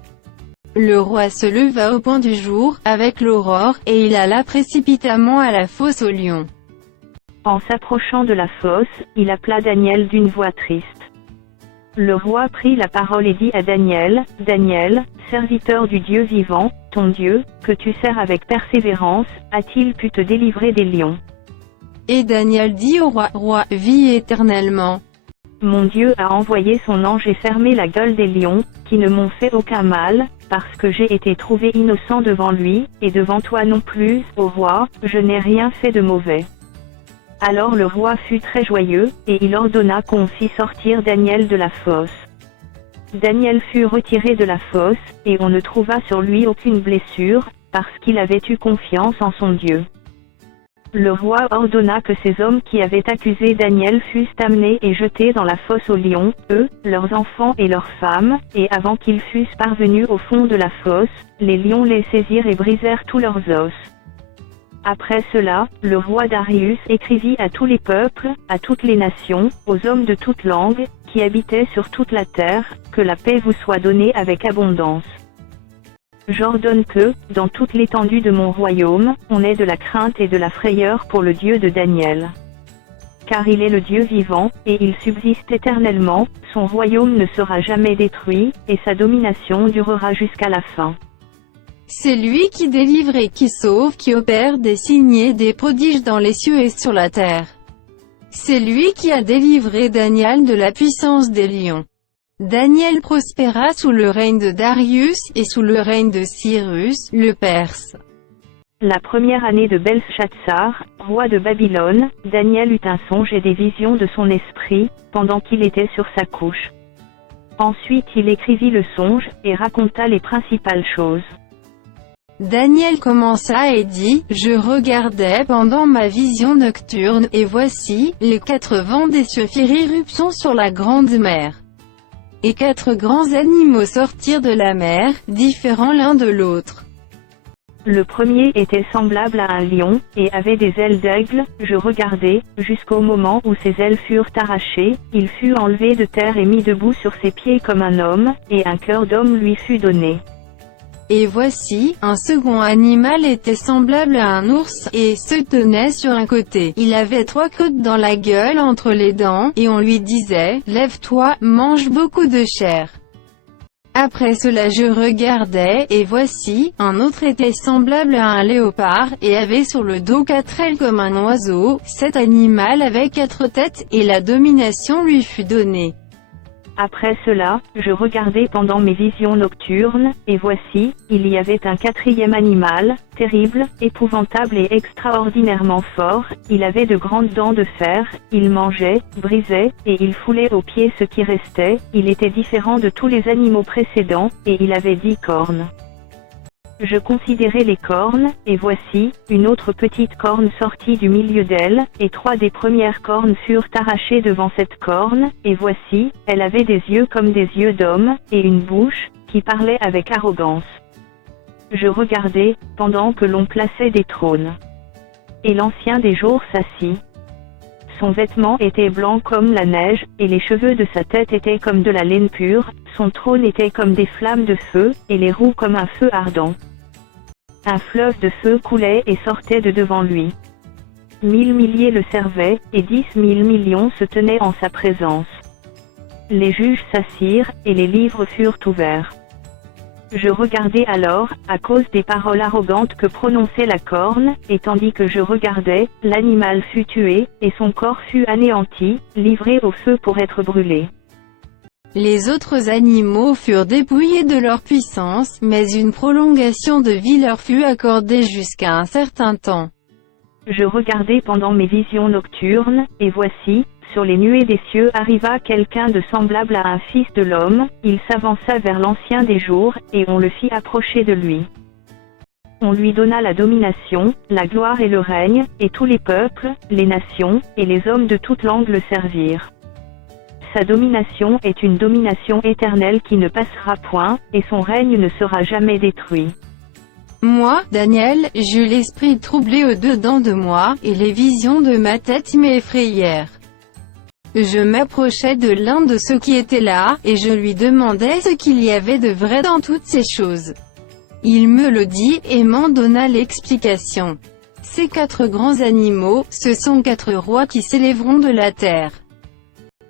Le roi se leva au point du jour, avec l'aurore, et il alla précipitamment à la fosse aux lions. En s'approchant de la fosse, il appela Daniel d'une voix triste. Le roi prit la parole et dit à Daniel, « Daniel, serviteur du Dieu vivant, ton Dieu, que tu sers avec persévérance, a-t-il pu te délivrer des lions ?» Et Daniel dit au roi, « Roi, vis éternellement. Mon Dieu a envoyé son ange et fermé la gueule des lions, qui ne m'ont fait aucun mal, parce que j'ai été trouvé innocent devant lui, et devant toi non plus, ô roi, je n'ai rien fait de mauvais. » Alors le roi fut très joyeux, et il ordonna qu'on fît sortir Daniel de la fosse. Daniel fut retiré de la fosse, et on ne trouva sur lui aucune blessure, parce qu'il avait eu confiance en son Dieu. Le roi ordonna que ces hommes qui avaient accusé Daniel fussent amenés et jetés dans la fosse aux lions, eux, leurs enfants et leurs femmes, et avant qu'ils fussent parvenus au fond de la fosse, les lions les saisirent et brisèrent tous leurs os. Après cela, le roi Darius écrivit à tous les peuples, à toutes les nations, aux hommes de toutes langues, qui habitaient sur toute la terre, que la paix vous soit donnée avec abondance. J'ordonne que, dans toute l'étendue de mon royaume, on ait de la crainte et de la frayeur pour le Dieu de Daniel. Car il est le Dieu vivant, et il subsiste éternellement, son royaume ne sera jamais détruit, et sa domination durera jusqu'à la fin. C'est lui qui délivre et qui sauve, qui opère des signes et des prodiges dans les cieux et sur la terre. C'est lui qui a délivré Daniel de la puissance des lions. Daniel prospéra sous le règne de Darius, et sous le règne de Cyrus, le Perse. La première année de Belshazzar, roi de Babylone, Daniel eut un songe et des visions de son esprit, pendant qu'il était sur sa couche. Ensuite il écrivit le songe, et raconta les principales choses. Daniel commença et dit, « Je regardais pendant ma vision nocturne, et voici, les 4 vents des cieux firent irruption sur la grande mer. Et 4 grands animaux sortirent de la mer, différents l'un de l'autre. Le premier était semblable à un lion, et avait des ailes d'aigle, je regardai, jusqu'au moment où ses ailes furent arrachées, il fut enlevé de terre et mis debout sur ses pieds comme un homme, et un cœur d'homme lui fut donné. Et voici, un second animal était semblable à un ours, et se tenait sur un côté. Il avait 3 côtes dans la gueule entre les dents, et on lui disait, « Lève-toi, mange beaucoup de chair. » Après cela je regardais, et voici, un autre était semblable à un léopard, et avait sur le dos 4 ailes comme un oiseau. Cet animal avait 4 têtes, et la domination lui fut donnée. Après cela, je regardai pendant mes visions nocturnes, et voici, il y avait un 4e animal, terrible, épouvantable et extraordinairement fort, il avait de grandes dents de fer, il mangeait, brisait, et il foulait aux pieds ce qui restait, il était différent de tous les animaux précédents, et il avait 10 cornes. Je considérai les cornes, et voici, une autre petite corne sortit du milieu d'elle, et 3 des premières cornes furent arrachées devant cette corne, et voici, elle avait des yeux comme des yeux d'homme, et une bouche, qui parlait avec arrogance. Je regardai, pendant que l'on plaçait des trônes. Et l'ancien des jours s'assit. Son vêtement était blanc comme la neige, et les cheveux de sa tête étaient comme de la laine pure, son trône était comme des flammes de feu, et les roues comme un feu ardent. Un fleuve de feu coulait et sortait de devant lui. 1000 milliers le servaient, et 10 000 millions se tenaient en sa présence. Les juges s'assirent, et les livres furent ouverts. Je regardai alors, à cause des paroles arrogantes que prononçait la corne, et tandis que je regardais, l'animal fut tué, et son corps fut anéanti, livré au feu pour être brûlé. Les autres animaux furent dépouillés de leur puissance, mais une prolongation de vie leur fut accordée jusqu'à un certain temps. Je regardai pendant mes visions nocturnes, et voici, sur les nuées des cieux arriva quelqu'un de semblable à un fils de l'homme, il s'avança vers l'ancien des jours, et on le fit approcher de lui. On lui donna la domination, la gloire et le règne, et tous les peuples, les nations, et les hommes de toute langue le servirent. Sa domination est une domination éternelle qui ne passera point, et son règne ne sera jamais détruit. Moi, Daniel, j'eus l'esprit troublé au-dedans de moi, et les visions de ma tête m'effrayèrent. Je m'approchai de l'un de ceux qui étaient là, et je lui demandai ce qu'il y avait de vrai dans toutes ces choses. Il me le dit, et m'en donna l'explication. Ces 4 grands animaux, ce sont 4 rois qui s'élèveront de la terre.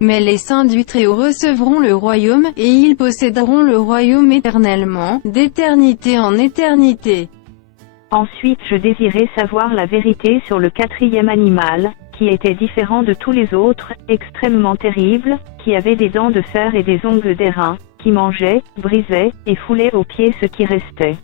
Mais les saints du Très-Haut recevront le royaume, et ils posséderont le royaume éternellement, d'éternité en éternité. Ensuite je désirais savoir la vérité sur le 4e animal, qui était différent de tous les autres, extrêmement terrible, qui avait des dents de fer et des ongles d'airain, qui mangeait, brisait, et foulait aux pieds ce qui restait.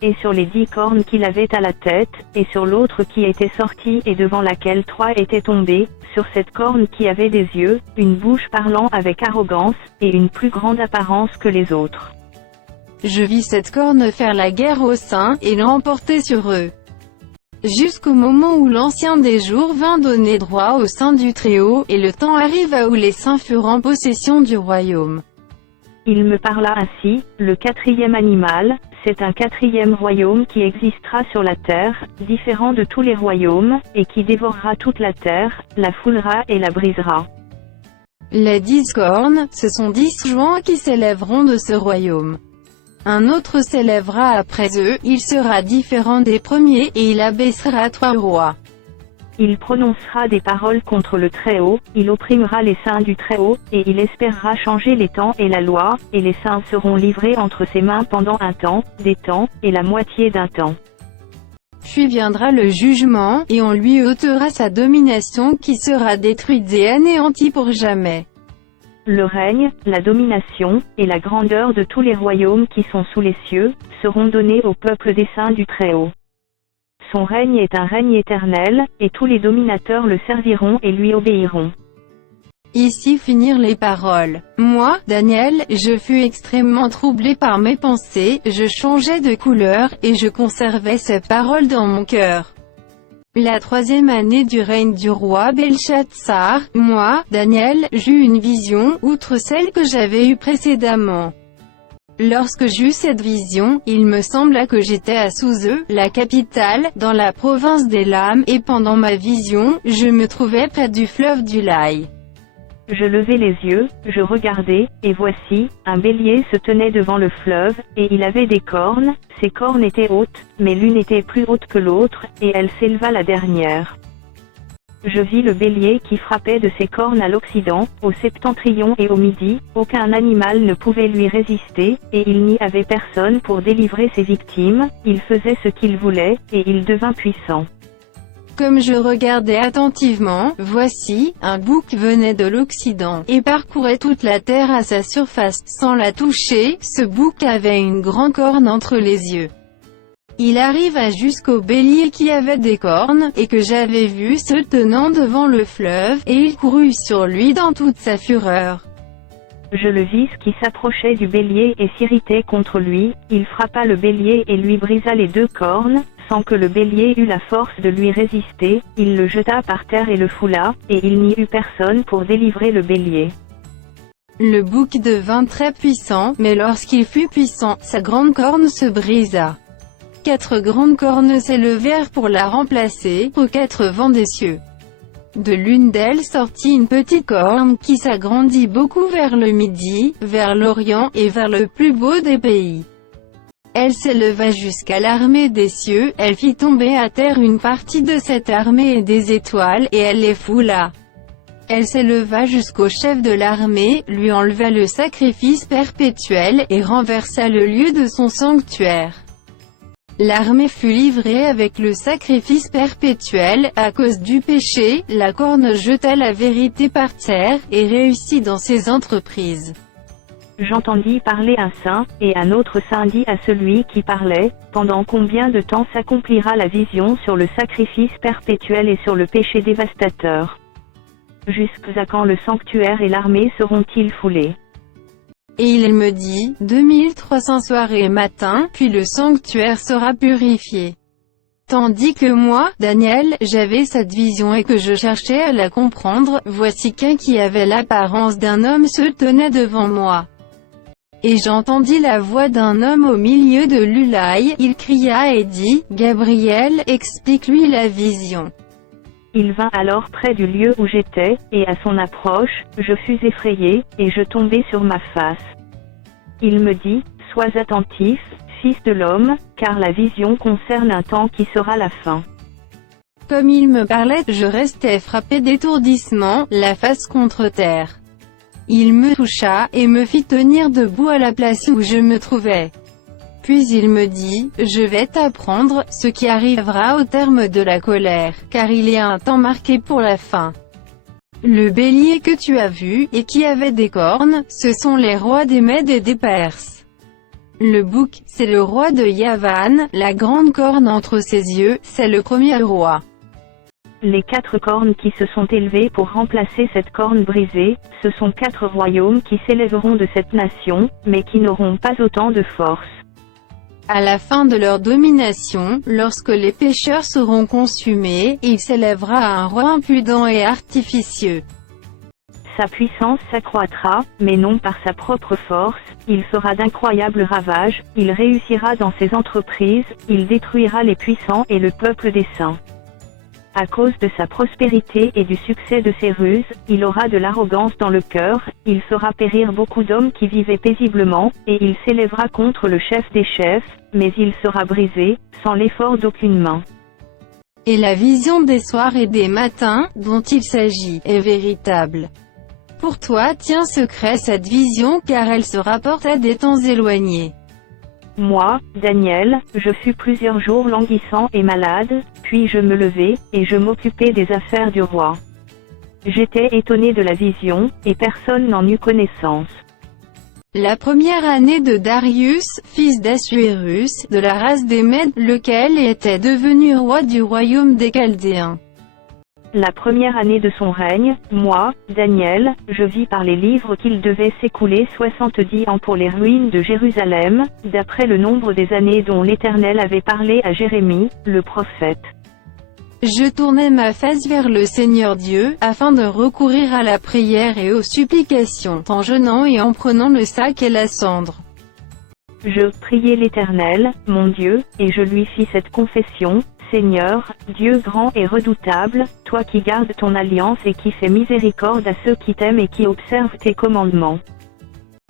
Et sur les 10 cornes qu'il avait à la tête, et sur l'autre qui était sortie et devant laquelle 3 étaient tombés, sur cette corne qui avait des yeux, une bouche parlant avec arrogance, et une plus grande apparence que les autres. Je vis cette corne faire la guerre aux saints, et l'emporter sur eux. Jusqu'au moment où l'Ancien des Jours vint donner droit aux saints du Très-Haut, et le temps arriva où les saints furent en possession du royaume. Il me parla ainsi, le 4e animal, c'est un 4e royaume qui existera sur la terre, différent de tous les royaumes, et qui dévorera toute la terre, la foulera et la brisera. Les 10 cornes, ce sont 10 joints qui s'élèveront de ce royaume. Un autre s'élèvera après eux, il sera différent des premiers, et il abaissera 3 rois. Il prononcera des paroles contre le Très-Haut, il opprimera les saints du Très-Haut, et il espérera changer les temps et la loi, et les saints seront livrés entre ses mains pendant un temps, des temps, et la moitié d'un temps. Puis viendra le jugement, et on lui ôtera sa domination qui sera détruite et anéantie pour jamais. Le règne, la domination, et la grandeur de tous les royaumes qui sont sous les cieux, seront donnés au peuple des saints du Très-Haut. Son règne est un règne éternel, et tous les dominateurs le serviront et lui obéiront. Ici finirent les paroles. Moi, Daniel, je fus extrêmement troublé par mes pensées, je changeais de couleur, et je conservais ces paroles dans mon cœur. La 3e année du règne du roi Belchatsar, moi, Daniel, j'eus une vision, outre celle que j'avais eue précédemment. Lorsque j'eus cette vision, il me sembla que j'étais à Souzeu, la capitale, dans la province d'Élam, et pendant ma vision, je me trouvais près du fleuve du Laï. Je levai les yeux, je regardai, et voici, un bélier se tenait devant le fleuve, et il avait des cornes, ses cornes étaient hautes, mais l'une était plus haute que l'autre, et elle s'éleva la dernière. Je vis le bélier qui frappait de ses cornes à l'Occident, au septentrion et au Midi, aucun animal ne pouvait lui résister, et il n'y avait personne pour délivrer ses victimes, il faisait ce qu'il voulait, et il devint puissant. Comme je regardais attentivement, voici, un bouc venait de l'Occident, et parcourait toute la terre à sa surface, sans la toucher, ce bouc avait une grande corne entre les yeux. Il arriva jusqu'au bélier qui avait des cornes, et que j'avais vu se tenant devant le fleuve, et il courut sur lui dans toute sa fureur. Je le vis qui s'approchait du bélier et s'irritait contre lui, il frappa le bélier et lui brisa les 2 cornes, sans que le bélier eût la force de lui résister, il le jeta par terre et le foula, et il n'y eut personne pour délivrer le bélier. Le bouc devint très puissant, mais lorsqu'il fut puissant, sa grande corne se brisa. 4 grandes cornes s'élevèrent pour la remplacer, aux 4 vents des cieux. De l'une d'elles sortit une petite corne qui s'agrandit beaucoup vers le Midi, vers l'Orient et vers le plus beau des pays. Elle s'éleva jusqu'à l'armée des cieux, elle fit tomber à terre une partie de cette armée et des étoiles, et elle les foula. Elle s'éleva jusqu'au chef de l'armée, lui enleva le sacrifice perpétuel, et renversa le lieu de son sanctuaire. L'armée fut livrée avec le sacrifice perpétuel, à cause du péché, la corne jeta la vérité par terre, et réussit dans ses entreprises. J'entendis parler un saint, et un autre saint dit à celui qui parlait, « Pendant combien de temps s'accomplira la vision sur le sacrifice perpétuel et sur le péché dévastateur? Jusqu'à quand le sanctuaire et l'armée seront-ils foulés ?» Et il me dit, 2300 soirs et matins, puis le sanctuaire sera purifié. Tandis que moi, Daniel, j'avais cette vision et que je cherchais à la comprendre, voici qu'un qui avait l'apparence d'un homme se tenait devant moi. Et j'entendis la voix d'un homme au milieu de l'Ulaï, il cria et dit, Gabriel, explique-lui la vision. Il vint alors près du lieu où j'étais, et à son approche, je fus effrayé, et je tombai sur ma face. Il me dit, sois attentif, fils de l'homme, car la vision concerne un temps qui sera la fin. Comme il me parlait, je restais frappé d'étourdissement, la face contre terre. Il me toucha, et me fit tenir debout à la place où je me trouvais. Puis il me dit, je vais t'apprendre, ce qui arrivera au terme de la colère, car il y a un temps marqué pour la fin. Le bélier que tu as vu, et qui avait des cornes, ce sont les rois des Mèdes et des Perses. Le bouc, c'est le roi de Yavan, la grande corne entre ses yeux, c'est le premier roi. Les 4 cornes qui se sont élevées pour remplacer cette corne brisée, ce sont 4 royaumes qui s'élèveront de cette nation, mais qui n'auront pas autant de force. À la fin de leur domination, lorsque les pécheurs seront consumés, il s'élèvera un roi impudent et artificieux. Sa puissance s'accroîtra, mais non par sa propre force, il fera d'incroyables ravages, il réussira dans ses entreprises, il détruira les puissants et le peuple des saints. À cause de sa prospérité et du succès de ses ruses, il aura de l'arrogance dans le cœur, il fera périr beaucoup d'hommes qui vivaient paisiblement, et il s'élèvera contre le chef des chefs, mais il sera brisé, sans l'effort d'aucune main. Et la vision des soirs et des matins, dont il s'agit, est véritable. Pour toi tiens secret cette vision car elle se rapporte à des temps éloignés. Moi, Daniel, je fus plusieurs jours languissant et malade, puis je me levai, et je m'occupais des affaires du roi. J'étais étonné de la vision, et personne n'en eut connaissance. La première année de Darius, fils d'Assuérus, de la race des Mèdes, lequel était devenu roi du royaume des Chaldéens. La première année de son règne, moi, Daniel, je vis par les livres qu'il devait s'écouler 70 ans pour les ruines de Jérusalem, d'après le nombre des années dont l'Éternel avait parlé à Jérémie, le prophète. Je tournai ma face vers le Seigneur Dieu, afin de recourir à la prière et aux supplications, en jeûnant et en prenant le sac et la cendre. Je priai l'Éternel, mon Dieu, et je lui fis cette confession. Seigneur, Dieu grand et redoutable, toi qui gardes ton alliance et qui fais miséricorde à ceux qui t'aiment et qui observent tes commandements.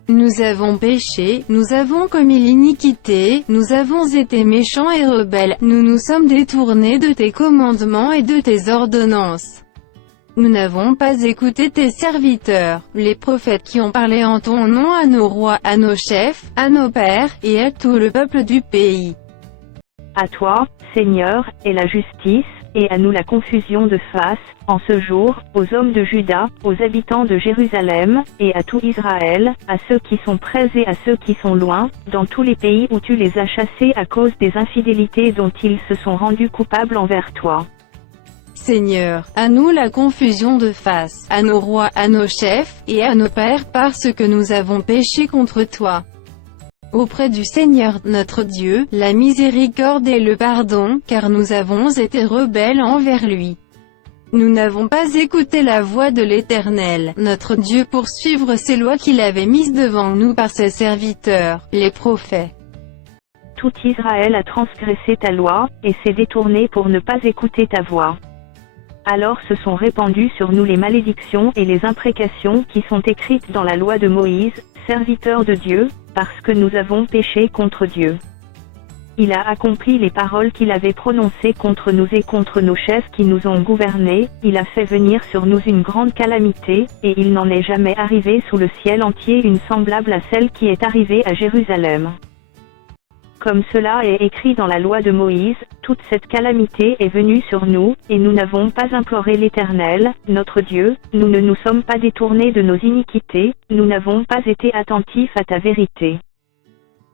Nous avons péché, nous avons commis l'iniquité, nous avons été méchants et rebelles, nous nous sommes détournés de tes commandements et de tes ordonnances. Nous n'avons pas écouté tes serviteurs, les prophètes qui ont parlé en ton nom à nos rois, à nos chefs, à nos pères, et à tout le peuple du pays. À toi, Seigneur, est la justice, et à nous la confusion de face, en ce jour, aux hommes de Juda, aux habitants de Jérusalem, et à tout Israël, à ceux qui sont près et à ceux qui sont loin, dans tous les pays où tu les as chassés à cause des infidélités dont ils se sont rendus coupables envers toi. Seigneur, à nous la confusion de face, à nos rois, à nos chefs, et à nos pères parce que nous avons péché contre toi. Auprès du Seigneur, notre Dieu, la miséricorde et le pardon, car nous avons été rebelles envers lui. Nous n'avons pas écouté la voix de l'Éternel, notre Dieu pour suivre ses lois qu'il avait mises devant nous par ses serviteurs, les prophètes. Tout Israël a transgressé ta loi, et s'est détourné pour ne pas écouter ta voix. Alors se sont répandues sur nous les malédictions et les imprécations qui sont écrites dans la loi de Moïse, serviteur de Dieu, parce que nous avons péché contre Dieu. Il a accompli les paroles qu'il avait prononcées contre nous et contre nos chefs qui nous ont gouvernés, il a fait venir sur nous une grande calamité, et il n'en est jamais arrivé sous le ciel entier une semblable à celle qui est arrivée à Jérusalem. Comme cela est écrit dans la loi de Moïse, toute cette calamité est venue sur nous, et nous n'avons pas imploré l'Éternel, notre Dieu, nous ne nous sommes pas détournés de nos iniquités, nous n'avons pas été attentifs à ta vérité.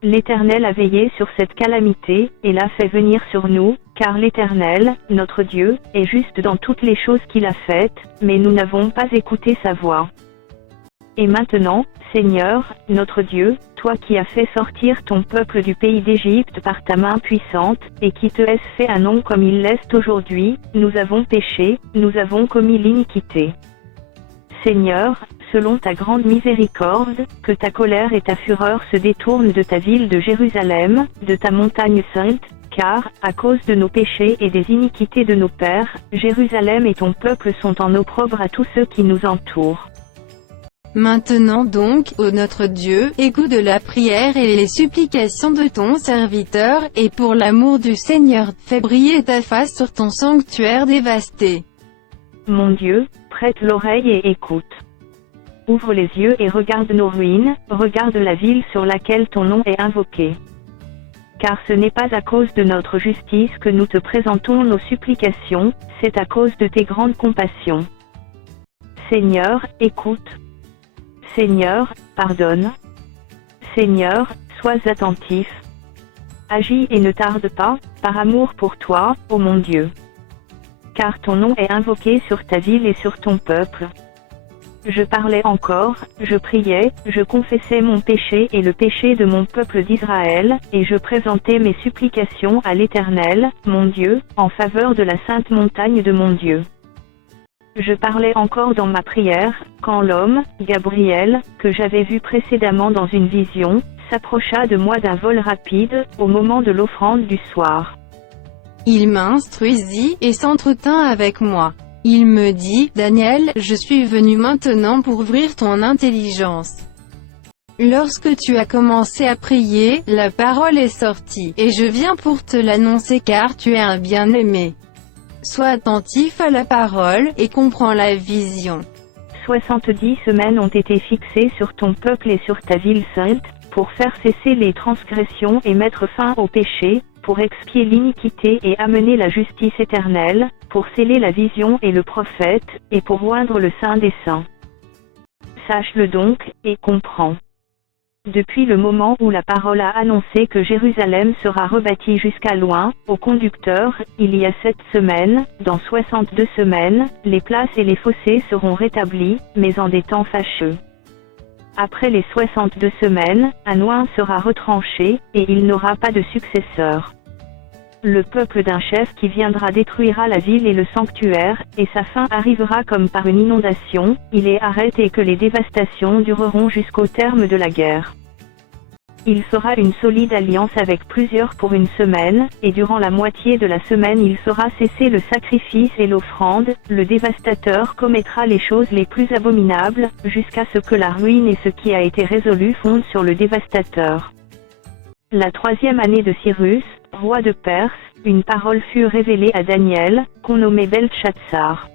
L'Éternel a veillé sur cette calamité, et l'a fait venir sur nous, car l'Éternel, notre Dieu, est juste dans toutes les choses qu'il a faites, mais nous n'avons pas écouté sa voix. Et maintenant, Seigneur, notre Dieu, toi qui as fait sortir ton peuple du pays d'Égypte par ta main puissante, et qui te laisse fait un nom comme il l'est aujourd'hui, nous avons péché, nous avons commis l'iniquité. Seigneur, selon ta grande miséricorde, que ta colère et ta fureur se détournent de ta ville de Jérusalem, de ta montagne sainte, car, à cause de nos péchés et des iniquités de nos pères, Jérusalem et ton peuple sont en opprobre à tous ceux qui nous entourent. Maintenant donc, ô notre Dieu, écoute la prière et les supplications de ton serviteur, et pour l'amour du Seigneur, fais briller ta face sur ton sanctuaire dévasté. Mon Dieu, prête l'oreille et écoute. Ouvre les yeux et regarde nos ruines, regarde la ville sur laquelle ton nom est invoqué. Car ce n'est pas à cause de notre justice que nous te présentons nos supplications, c'est à cause de tes grandes compassions. Seigneur, écoute. Seigneur, pardonne. Seigneur, sois attentif. Agis et ne tarde pas, par amour pour toi, ô mon Dieu. Car ton nom est invoqué sur ta ville et sur ton peuple. Je parlais encore, je priais, je confessais mon péché et le péché de mon peuple d'Israël, et je présentais mes supplications à l'Éternel, mon Dieu, en faveur de la sainte montagne de mon Dieu. Je parlais encore dans ma prière, quand l'homme, Gabriel, que j'avais vu précédemment dans une vision, s'approcha de moi d'un vol rapide, au moment de l'offrande du soir. Il m'instruisit, et s'entretint avec moi. Il me dit, Daniel, je suis venu maintenant pour ouvrir ton intelligence. Lorsque tu as commencé à prier, la parole est sortie, et je viens pour te l'annoncer car tu es un bien-aimé. Sois attentif à la parole, et comprends la vision. 70 semaines ont été fixées sur ton peuple et sur ta ville sainte, pour faire cesser les transgressions et mettre fin au péché, pour expier l'iniquité et amener la justice éternelle, pour sceller la vision et le prophète, et pour oindre le Saint des Saints. Sache-le donc, et comprends. Depuis le moment où la parole a annoncé que Jérusalem sera rebâtie jusqu'à loin, au conducteur, il y a 7 semaines, dans 62 semaines, les places et les fossés seront rétablis, mais en des temps fâcheux. Après les 62 semaines, un oin sera retranché, et il n'aura pas de successeur. Le peuple d'un chef qui viendra détruira la ville et le sanctuaire, et sa fin arrivera comme par une inondation, il est arrêté que les dévastations dureront jusqu'au terme de la guerre. Il fera une solide alliance avec plusieurs pour une semaine, et durant la moitié de la semaine il fera cesser le sacrifice et l'offrande, le dévastateur commettra les choses les plus abominables, jusqu'à ce que la ruine et ce qui a été résolu fondent sur le dévastateur. La 3e année de Cyrus, roi de Perse, une parole fut révélée à Daniel, qu'on nommait Beltshazzar.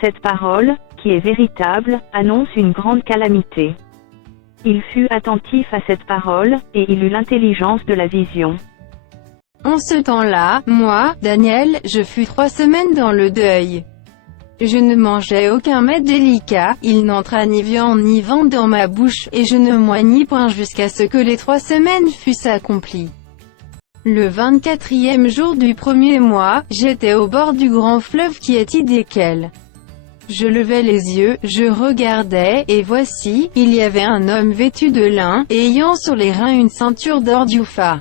Cette parole, qui est véritable, annonce une grande calamité. Il fut attentif à cette parole, et il eut l'intelligence de la vision. En ce temps-là, moi, Daniel, je fus 3 semaines dans le deuil. Je ne mangeais aucun mets délicat, il n'entra ni viande ni vin dans ma bouche, et je ne moignis point jusqu'à ce que les 3 semaines fussent accomplies. Le 24e jour du 1er mois, j'étais au bord du grand fleuve qui est Hidékel. Je levai les yeux, je regardais, et voici, il y avait un homme vêtu de lin, ayant sur les reins une ceinture d'or d'Yupha.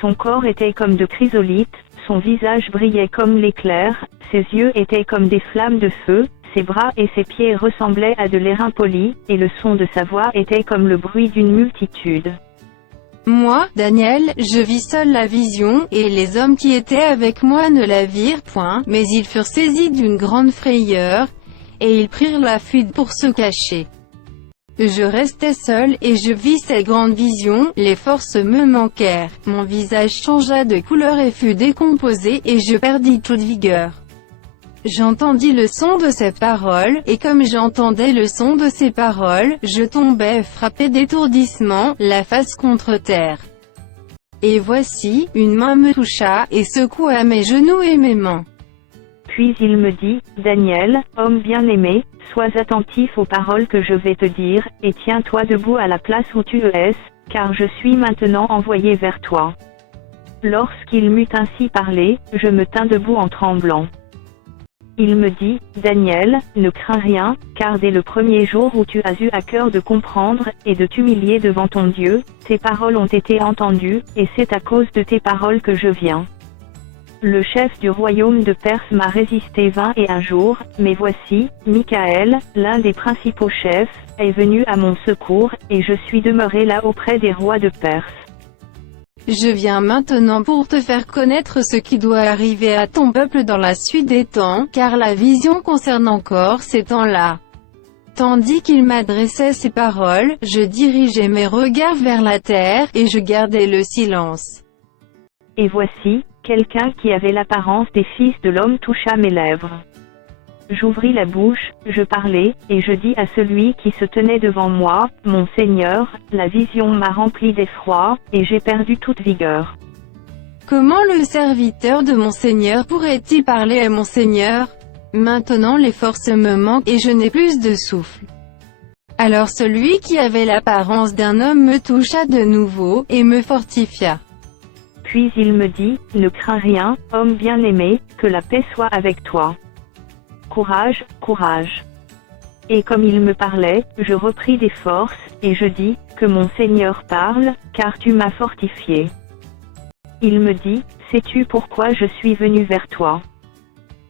Son corps était comme de chrysolite, son visage brillait comme l'éclair, ses yeux étaient comme des flammes de feu, ses bras et ses pieds ressemblaient à de l'airain poli, et le son de sa voix était comme le bruit d'une multitude. Moi, Daniel, je vis seul la vision, et les hommes qui étaient avec moi ne la virent point, mais ils furent saisis d'une grande frayeur, et ils prirent la fuite pour se cacher. Je restai seul, et je vis cette grande vision, les forces me manquèrent, mon visage changea de couleur et fut décomposé, et je perdis toute vigueur. J'entendis le son de ces paroles, et comme j'entendais le son de ces paroles, je tombai frappé d'étourdissement, la face contre terre. Et voici, une main me toucha, et secoua mes genoux et mes mains. Puis il me dit, Daniel, homme bien-aimé, sois attentif aux paroles que je vais te dire, et tiens-toi debout à la place où tu es, car je suis maintenant envoyé vers toi. Lorsqu'il m'eut ainsi parlé, je me tins debout en tremblant. il me dit, Daniel, ne crains rien, car dès le premier jour où tu as eu à cœur de comprendre, et de t'humilier devant ton Dieu, tes paroles ont été entendues, et c'est à cause de tes paroles que je viens. Le chef du royaume de Perse m'a résisté 21 jours, mais voici, Michaël, l'un des principaux chefs, est venu à mon secours, et je suis demeuré là auprès des rois de Perse. Je viens maintenant pour te faire connaître ce qui doit arriver à ton peuple dans la suite des temps, car la vision concerne encore ces temps-là. Tandis qu'il m'adressait ces paroles, je dirigeais mes regards vers la terre, et je gardais le silence. Et voici, quelqu'un qui avait l'apparence des fils de l'homme toucha mes lèvres. J'ouvris la bouche, je parlais, et je dis à celui qui se tenait devant moi, « Mon Seigneur, la vision m'a rempli d'effroi, et j'ai perdu toute vigueur. » Comment le serviteur de mon Seigneur pourrait-il parler à mon Seigneur? Maintenant les forces me manquent, et je n'ai plus de souffle. Alors celui qui avait l'apparence d'un homme me toucha de nouveau, et me fortifia. Puis il me dit, « Ne crains rien, homme bien-aimé, que la paix soit avec toi. Courage, courage. » Et comme il me parlait, je repris des forces, et je dis, « Que mon Seigneur parle, car tu m'as fortifié. » Il me dit, « Sais-tu pourquoi je suis venu vers toi?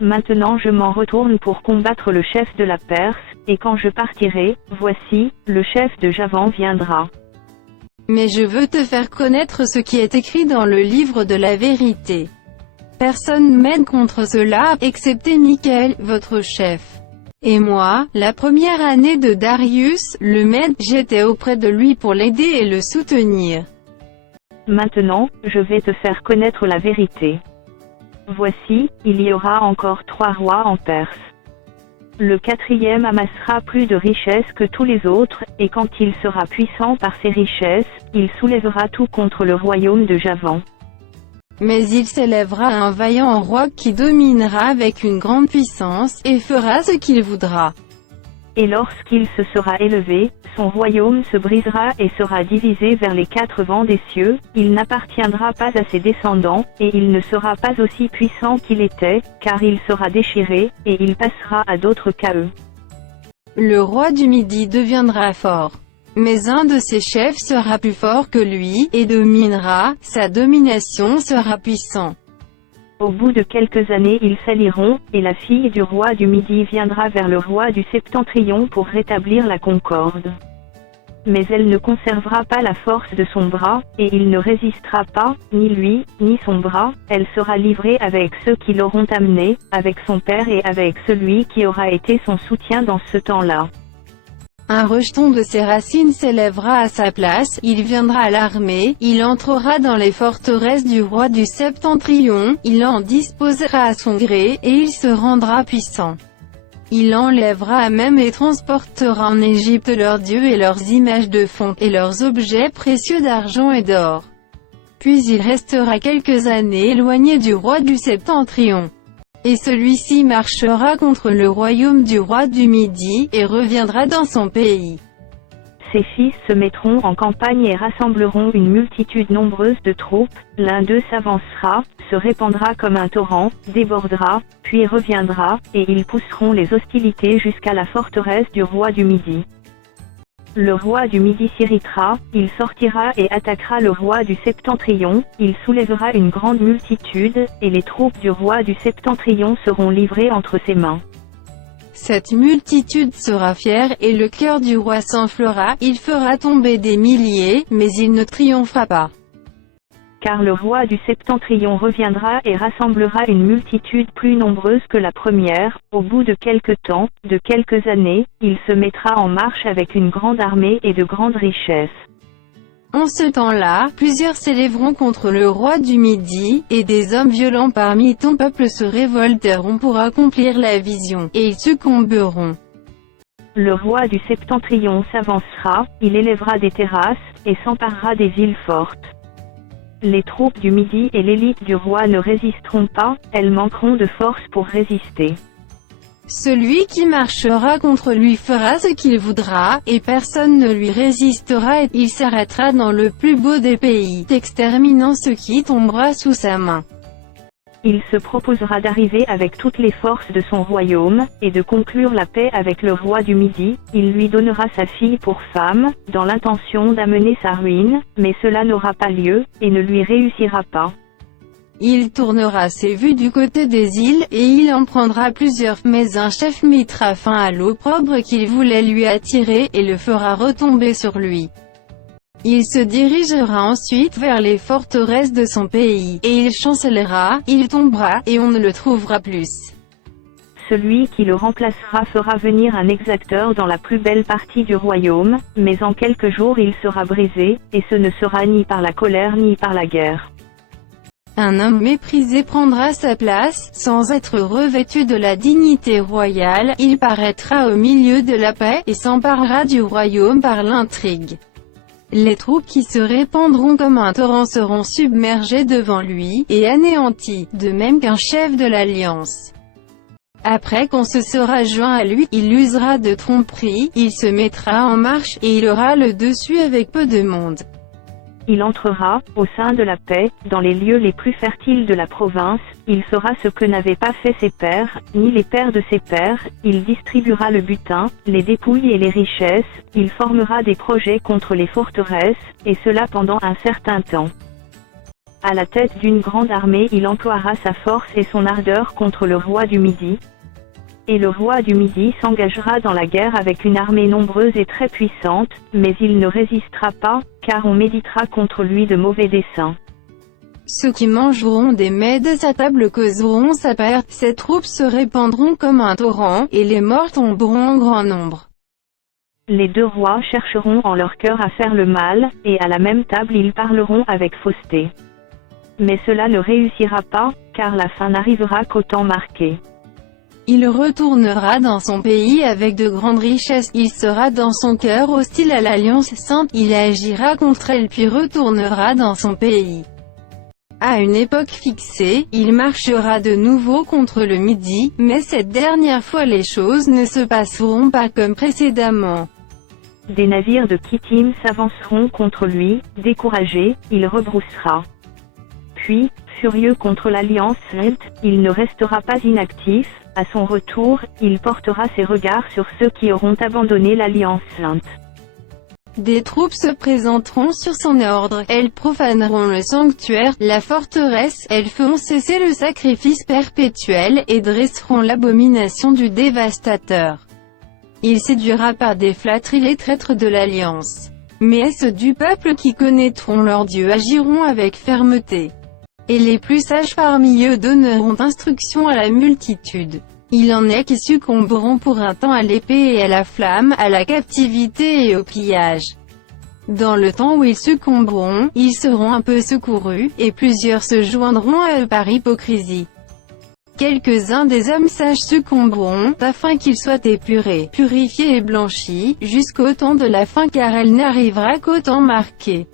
Maintenant je m'en retourne pour combattre le chef de la Perse, et quand je partirai, voici, le chef de Javan viendra. Mais je veux te faire connaître ce qui est écrit dans le livre de la vérité. Personne m'aide contre cela, excepté Michaël, votre chef. Et moi, la première année de Darius, le Mède, j'étais auprès de lui pour l'aider et le soutenir. Maintenant, je vais te faire connaître la vérité. Voici, il y aura encore 3 rois en Perse. Le 4e amassera plus de richesses que tous les autres, et quand il sera puissant par ses richesses, il soulèvera tout contre le royaume de Javan. Mais il s'élèvera un vaillant roi qui dominera avec une grande puissance, et fera ce qu'il voudra. Et lorsqu'il se sera élevé, son royaume se brisera et sera divisé vers les 4 vents des cieux, il n'appartiendra pas à ses descendants, et il ne sera pas aussi puissant qu'il était, car il sera déchiré, et il passera à d'autres qu'à eux. Le roi du Midi deviendra fort. Mais un de ses chefs sera plus fort que lui, et dominera, sa domination sera puissante. Au bout de quelques années ils s'allieront, et la fille du roi du Midi viendra vers le roi du Septentrion pour rétablir la concorde. Mais elle ne conservera pas la force de son bras, et il ne résistera pas, ni lui, ni son bras, elle sera livrée avec ceux qui l'auront amenée, avec son père et avec celui qui aura été son soutien dans ce temps-là. Un rejeton de ses racines s'élèvera à sa place, il viendra à l'armée, il entrera dans les forteresses du roi du Septentrion, il en disposera à son gré, et il se rendra puissant. Il enlèvera même et transportera en Égypte leurs dieux et leurs images de fonte, et leurs objets précieux d'argent et d'or. Puis il restera quelques années éloigné du roi du Septentrion. Et celui-ci marchera contre le royaume du roi du Midi, et reviendra dans son pays. Ses fils se mettront en campagne et rassembleront une multitude nombreuse de troupes, l'un d'eux s'avancera, se répandra comme un torrent, débordera, puis reviendra, et ils pousseront les hostilités jusqu'à la forteresse du roi du Midi. Le roi du Midi s'irritera, il sortira et attaquera le roi du Septentrion, il soulèvera une grande multitude, et les troupes du roi du Septentrion seront livrées entre ses mains. Cette multitude sera fière, et le cœur du roi s'enflera, il fera tomber des milliers, mais il ne triomphera pas. Car le roi du Septentrion reviendra et rassemblera une multitude plus nombreuse que la première, au bout de quelque temps, de quelques années, il se mettra en marche avec une grande armée et de grandes richesses. En ce temps-là, plusieurs s'élèveront contre le roi du Midi, et des hommes violents parmi ton peuple se révolteront pour accomplir la vision, et ils succomberont. Le roi du Septentrion s'avancera, il élèvera des terrasses, et s'emparera des villes fortes. Les troupes du Midi et l'élite du roi ne résisteront pas, elles manqueront de force pour résister. Celui qui marchera contre lui fera ce qu'il voudra, et personne ne lui résistera, et il s'arrêtera dans le plus beau des pays, exterminant ce qui tombera sous sa main. Il se proposera d'arriver avec toutes les forces de son royaume, et de conclure la paix avec le roi du Midi. Il lui donnera sa fille pour femme, dans l'intention d'amener sa ruine, mais cela n'aura pas lieu, et ne lui réussira pas. Il tournera ses vues du côté des îles, et il en prendra plusieurs, mais un chef mettra fin à l'opprobre qu'il voulait lui attirer, et le fera retomber sur lui. Il se dirigera ensuite vers les forteresses de son pays, et il chancellera, il tombera, et on ne le trouvera plus. Celui qui le remplacera fera venir un exacteur dans la plus belle partie du royaume, mais en quelques jours il sera brisé, et ce ne sera ni par la colère ni par la guerre. Un homme méprisé prendra sa place, sans être revêtu de la dignité royale, il paraîtra au milieu de la paix, et s'emparera du royaume par l'intrigue. Les troupes qui se répandront comme un torrent seront submergées devant lui, et anéanties, de même qu'un chef de l'alliance. Après qu'on se sera joint à lui, il usera de tromperie, il se mettra en marche, et il aura le dessus avec peu de monde. Il entrera, au sein de la paix, dans les lieux les plus fertiles de la province, il fera ce que n'avaient pas fait ses pères, ni les pères de ses pères, il distribuera le butin, les dépouilles et les richesses, il formera des projets contre les forteresses, et cela pendant un certain temps. À la tête d'une grande armée il emploiera sa force et son ardeur contre le roi du Midi. Et le roi du Midi s'engagera dans la guerre avec une armée nombreuse et très puissante, mais il ne résistera pas, car on méditera contre lui de mauvais desseins. Ceux qui mangeront des mets de sa table causeront sa perte, ses troupes se répandront comme un torrent, et les morts tomberont en grand nombre. Les deux rois chercheront en leur cœur à faire le mal, et à la même table ils parleront avec fausseté. Mais cela ne réussira pas, car la fin n'arrivera qu'au temps marqué. Il retournera dans son pays avec de grandes richesses, il sera dans son cœur hostile à l'Alliance sainte, il agira contre elle puis retournera dans son pays. À une époque fixée, il marchera de nouveau contre le Midi, mais cette dernière fois les choses ne se passeront pas comme précédemment. Des navires de Kittim s'avanceront contre lui, découragé, il rebroussera. Puis, furieux contre l'Alliance sainte, il ne restera pas inactif. À son retour, il portera ses regards sur ceux qui auront abandonné l'Alliance sainte. Des troupes se présenteront sur son ordre, elles profaneront le sanctuaire, la forteresse, elles feront cesser le sacrifice perpétuel, et dresseront l'abomination du dévastateur. Il séduira par des flatteries les traîtres de l'Alliance. Mais ceux du peuple qui connaîtront leur Dieu agiront avec fermeté. Et les plus sages parmi eux donneront instruction à la multitude. Il en est qui succomberont pour un temps à l'épée et à la flamme, à la captivité et au pillage. Dans le temps où ils succomberont, ils seront un peu secourus, et plusieurs se joindront à eux par hypocrisie. Quelques-uns des hommes sages succomberont, afin qu'ils soient épurés, purifiés et blanchis, jusqu'au temps de la fin car elle n'arrivera qu'au temps marqué.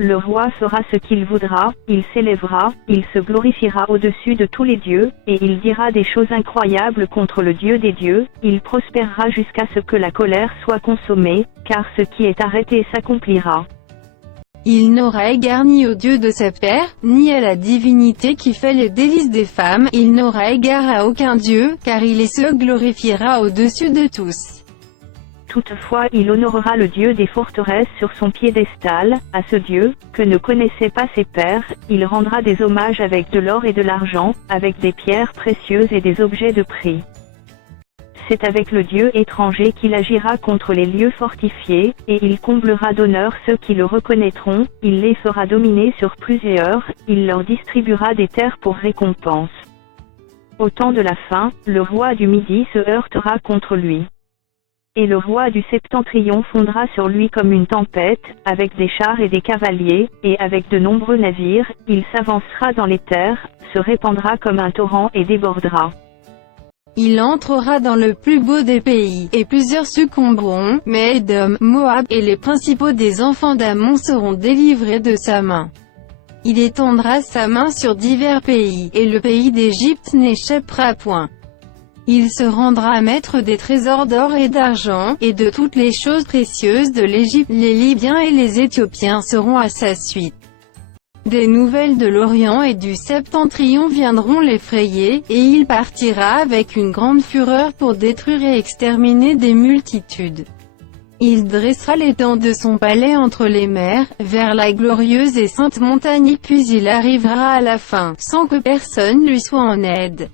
Le roi fera ce qu'il voudra, il s'élèvera, il se glorifiera au-dessus de tous les dieux, et il dira des choses incroyables contre le Dieu des dieux, il prospérera jusqu'à ce que la colère soit consommée, car ce qui est arrêté s'accomplira. Il n'aura égard ni au Dieu de ses pères, ni à la divinité qui fait les délices des femmes, il n'aura égard à aucun Dieu, car il se glorifiera au-dessus de tous. Toutefois il honorera le Dieu des forteresses sur son piédestal, à ce Dieu, que ne connaissaient pas ses pères, il rendra des hommages avec de l'or et de l'argent, avec des pierres précieuses et des objets de prix. C'est avec le Dieu étranger qu'il agira contre les lieux fortifiés, et il comblera d'honneur ceux qui le reconnaîtront, il les fera dominer sur plusieurs, il leur distribuera des terres pour récompense. Au temps de la fin, le roi du Midi se heurtera contre lui. Et le roi du Septentrion fondra sur lui comme une tempête, avec des chars et des cavaliers, et avec de nombreux navires, il s'avancera dans les terres, se répandra comme un torrent et débordera. Il entrera dans le plus beau des pays, et plusieurs succomberont, mais Édom, Moab, et les principaux des enfants d'Ammon seront délivrés de sa main. Il étendra sa main sur divers pays, et le pays d'Égypte n'échappera point. Il se rendra maître des trésors d'or et d'argent, et de toutes les choses précieuses de l'Égypte. Les Libyens et les Éthiopiens seront à sa suite. Des nouvelles de l'Orient et du Septentrion viendront l'effrayer, et il partira avec une grande fureur pour détruire et exterminer des multitudes. Il dressera les dents de son palais entre les mers, vers la glorieuse et sainte montagne, puis il arrivera à la fin, sans que personne lui soit en aide.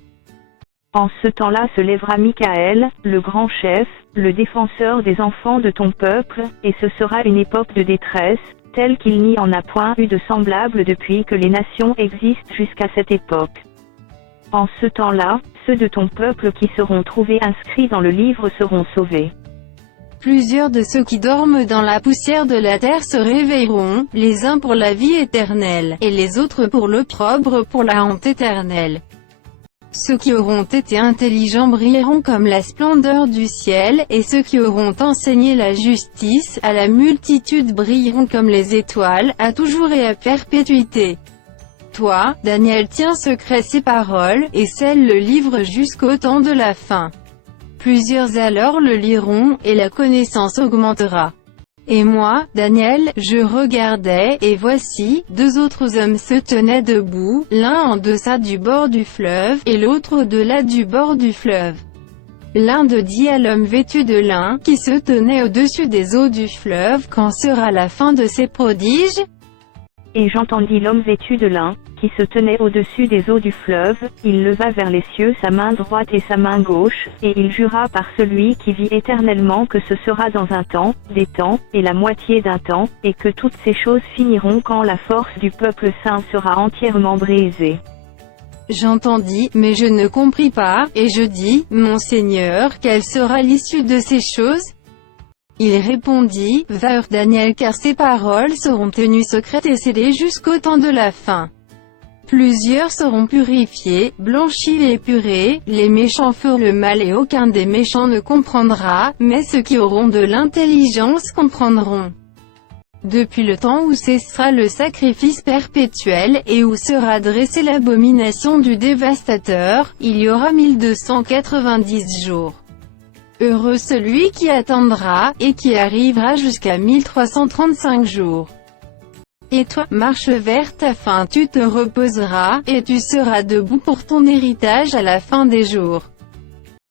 En ce temps-là se lèvera Michaël, le grand chef, le défenseur des enfants de ton peuple, et ce sera une époque de détresse, telle qu'il n'y en a point eu de semblable depuis que les nations existent jusqu'à cette époque. En ce temps-là, ceux de ton peuple qui seront trouvés inscrits dans le livre seront sauvés. Plusieurs de ceux qui dorment dans la poussière de la terre se réveilleront, les uns pour la vie éternelle, et les autres pour l'opprobre, pour la honte éternelle. Ceux qui auront été intelligents brilleront comme la splendeur du ciel, et ceux qui auront enseigné la justice à la multitude brilleront comme les étoiles, à toujours et à perpétuité. Toi, Daniel, tiens secret ces paroles, et scelle le livre jusqu'au temps de la fin. Plusieurs alors le liront, et la connaissance augmentera. Et moi, Daniel, je regardais, et voici, deux autres hommes se tenaient debout, l'un en deçà du bord du fleuve, et l'autre au-delà du bord du fleuve. L'un de dit à l'homme vêtu de lin, qui se tenait au-dessus des eaux du fleuve, quand sera la fin de ces prodiges? Et j'entendis l'homme vêtu de lin, qui se tenait au-dessus des eaux du fleuve, il leva vers les cieux sa main droite et sa main gauche, et il jura par celui qui vit éternellement que ce sera dans un temps, des temps, et la moitié d'un temps, et que toutes ces choses finiront quand la force du peuple saint sera entièrement brisée. J'entendis, mais je ne compris pas, et je dis, mon Seigneur, quelle sera l'issue de ces choses? Il répondit, va Daniel, car ces paroles seront tenues secrètes et scellées jusqu'au temps de la fin. Plusieurs seront purifiés, blanchis et épurés, les méchants feront le mal et aucun des méchants ne comprendra, mais ceux qui auront de l'intelligence comprendront. Depuis le temps où cessera le sacrifice perpétuel, et où sera dressée l'abomination du dévastateur, il y aura 1290 jours. Heureux celui qui attendra, et qui arrivera jusqu'à 1335 jours. Et toi, marche vers ta fin, tu te reposeras, et tu seras debout pour ton héritage à la fin des jours.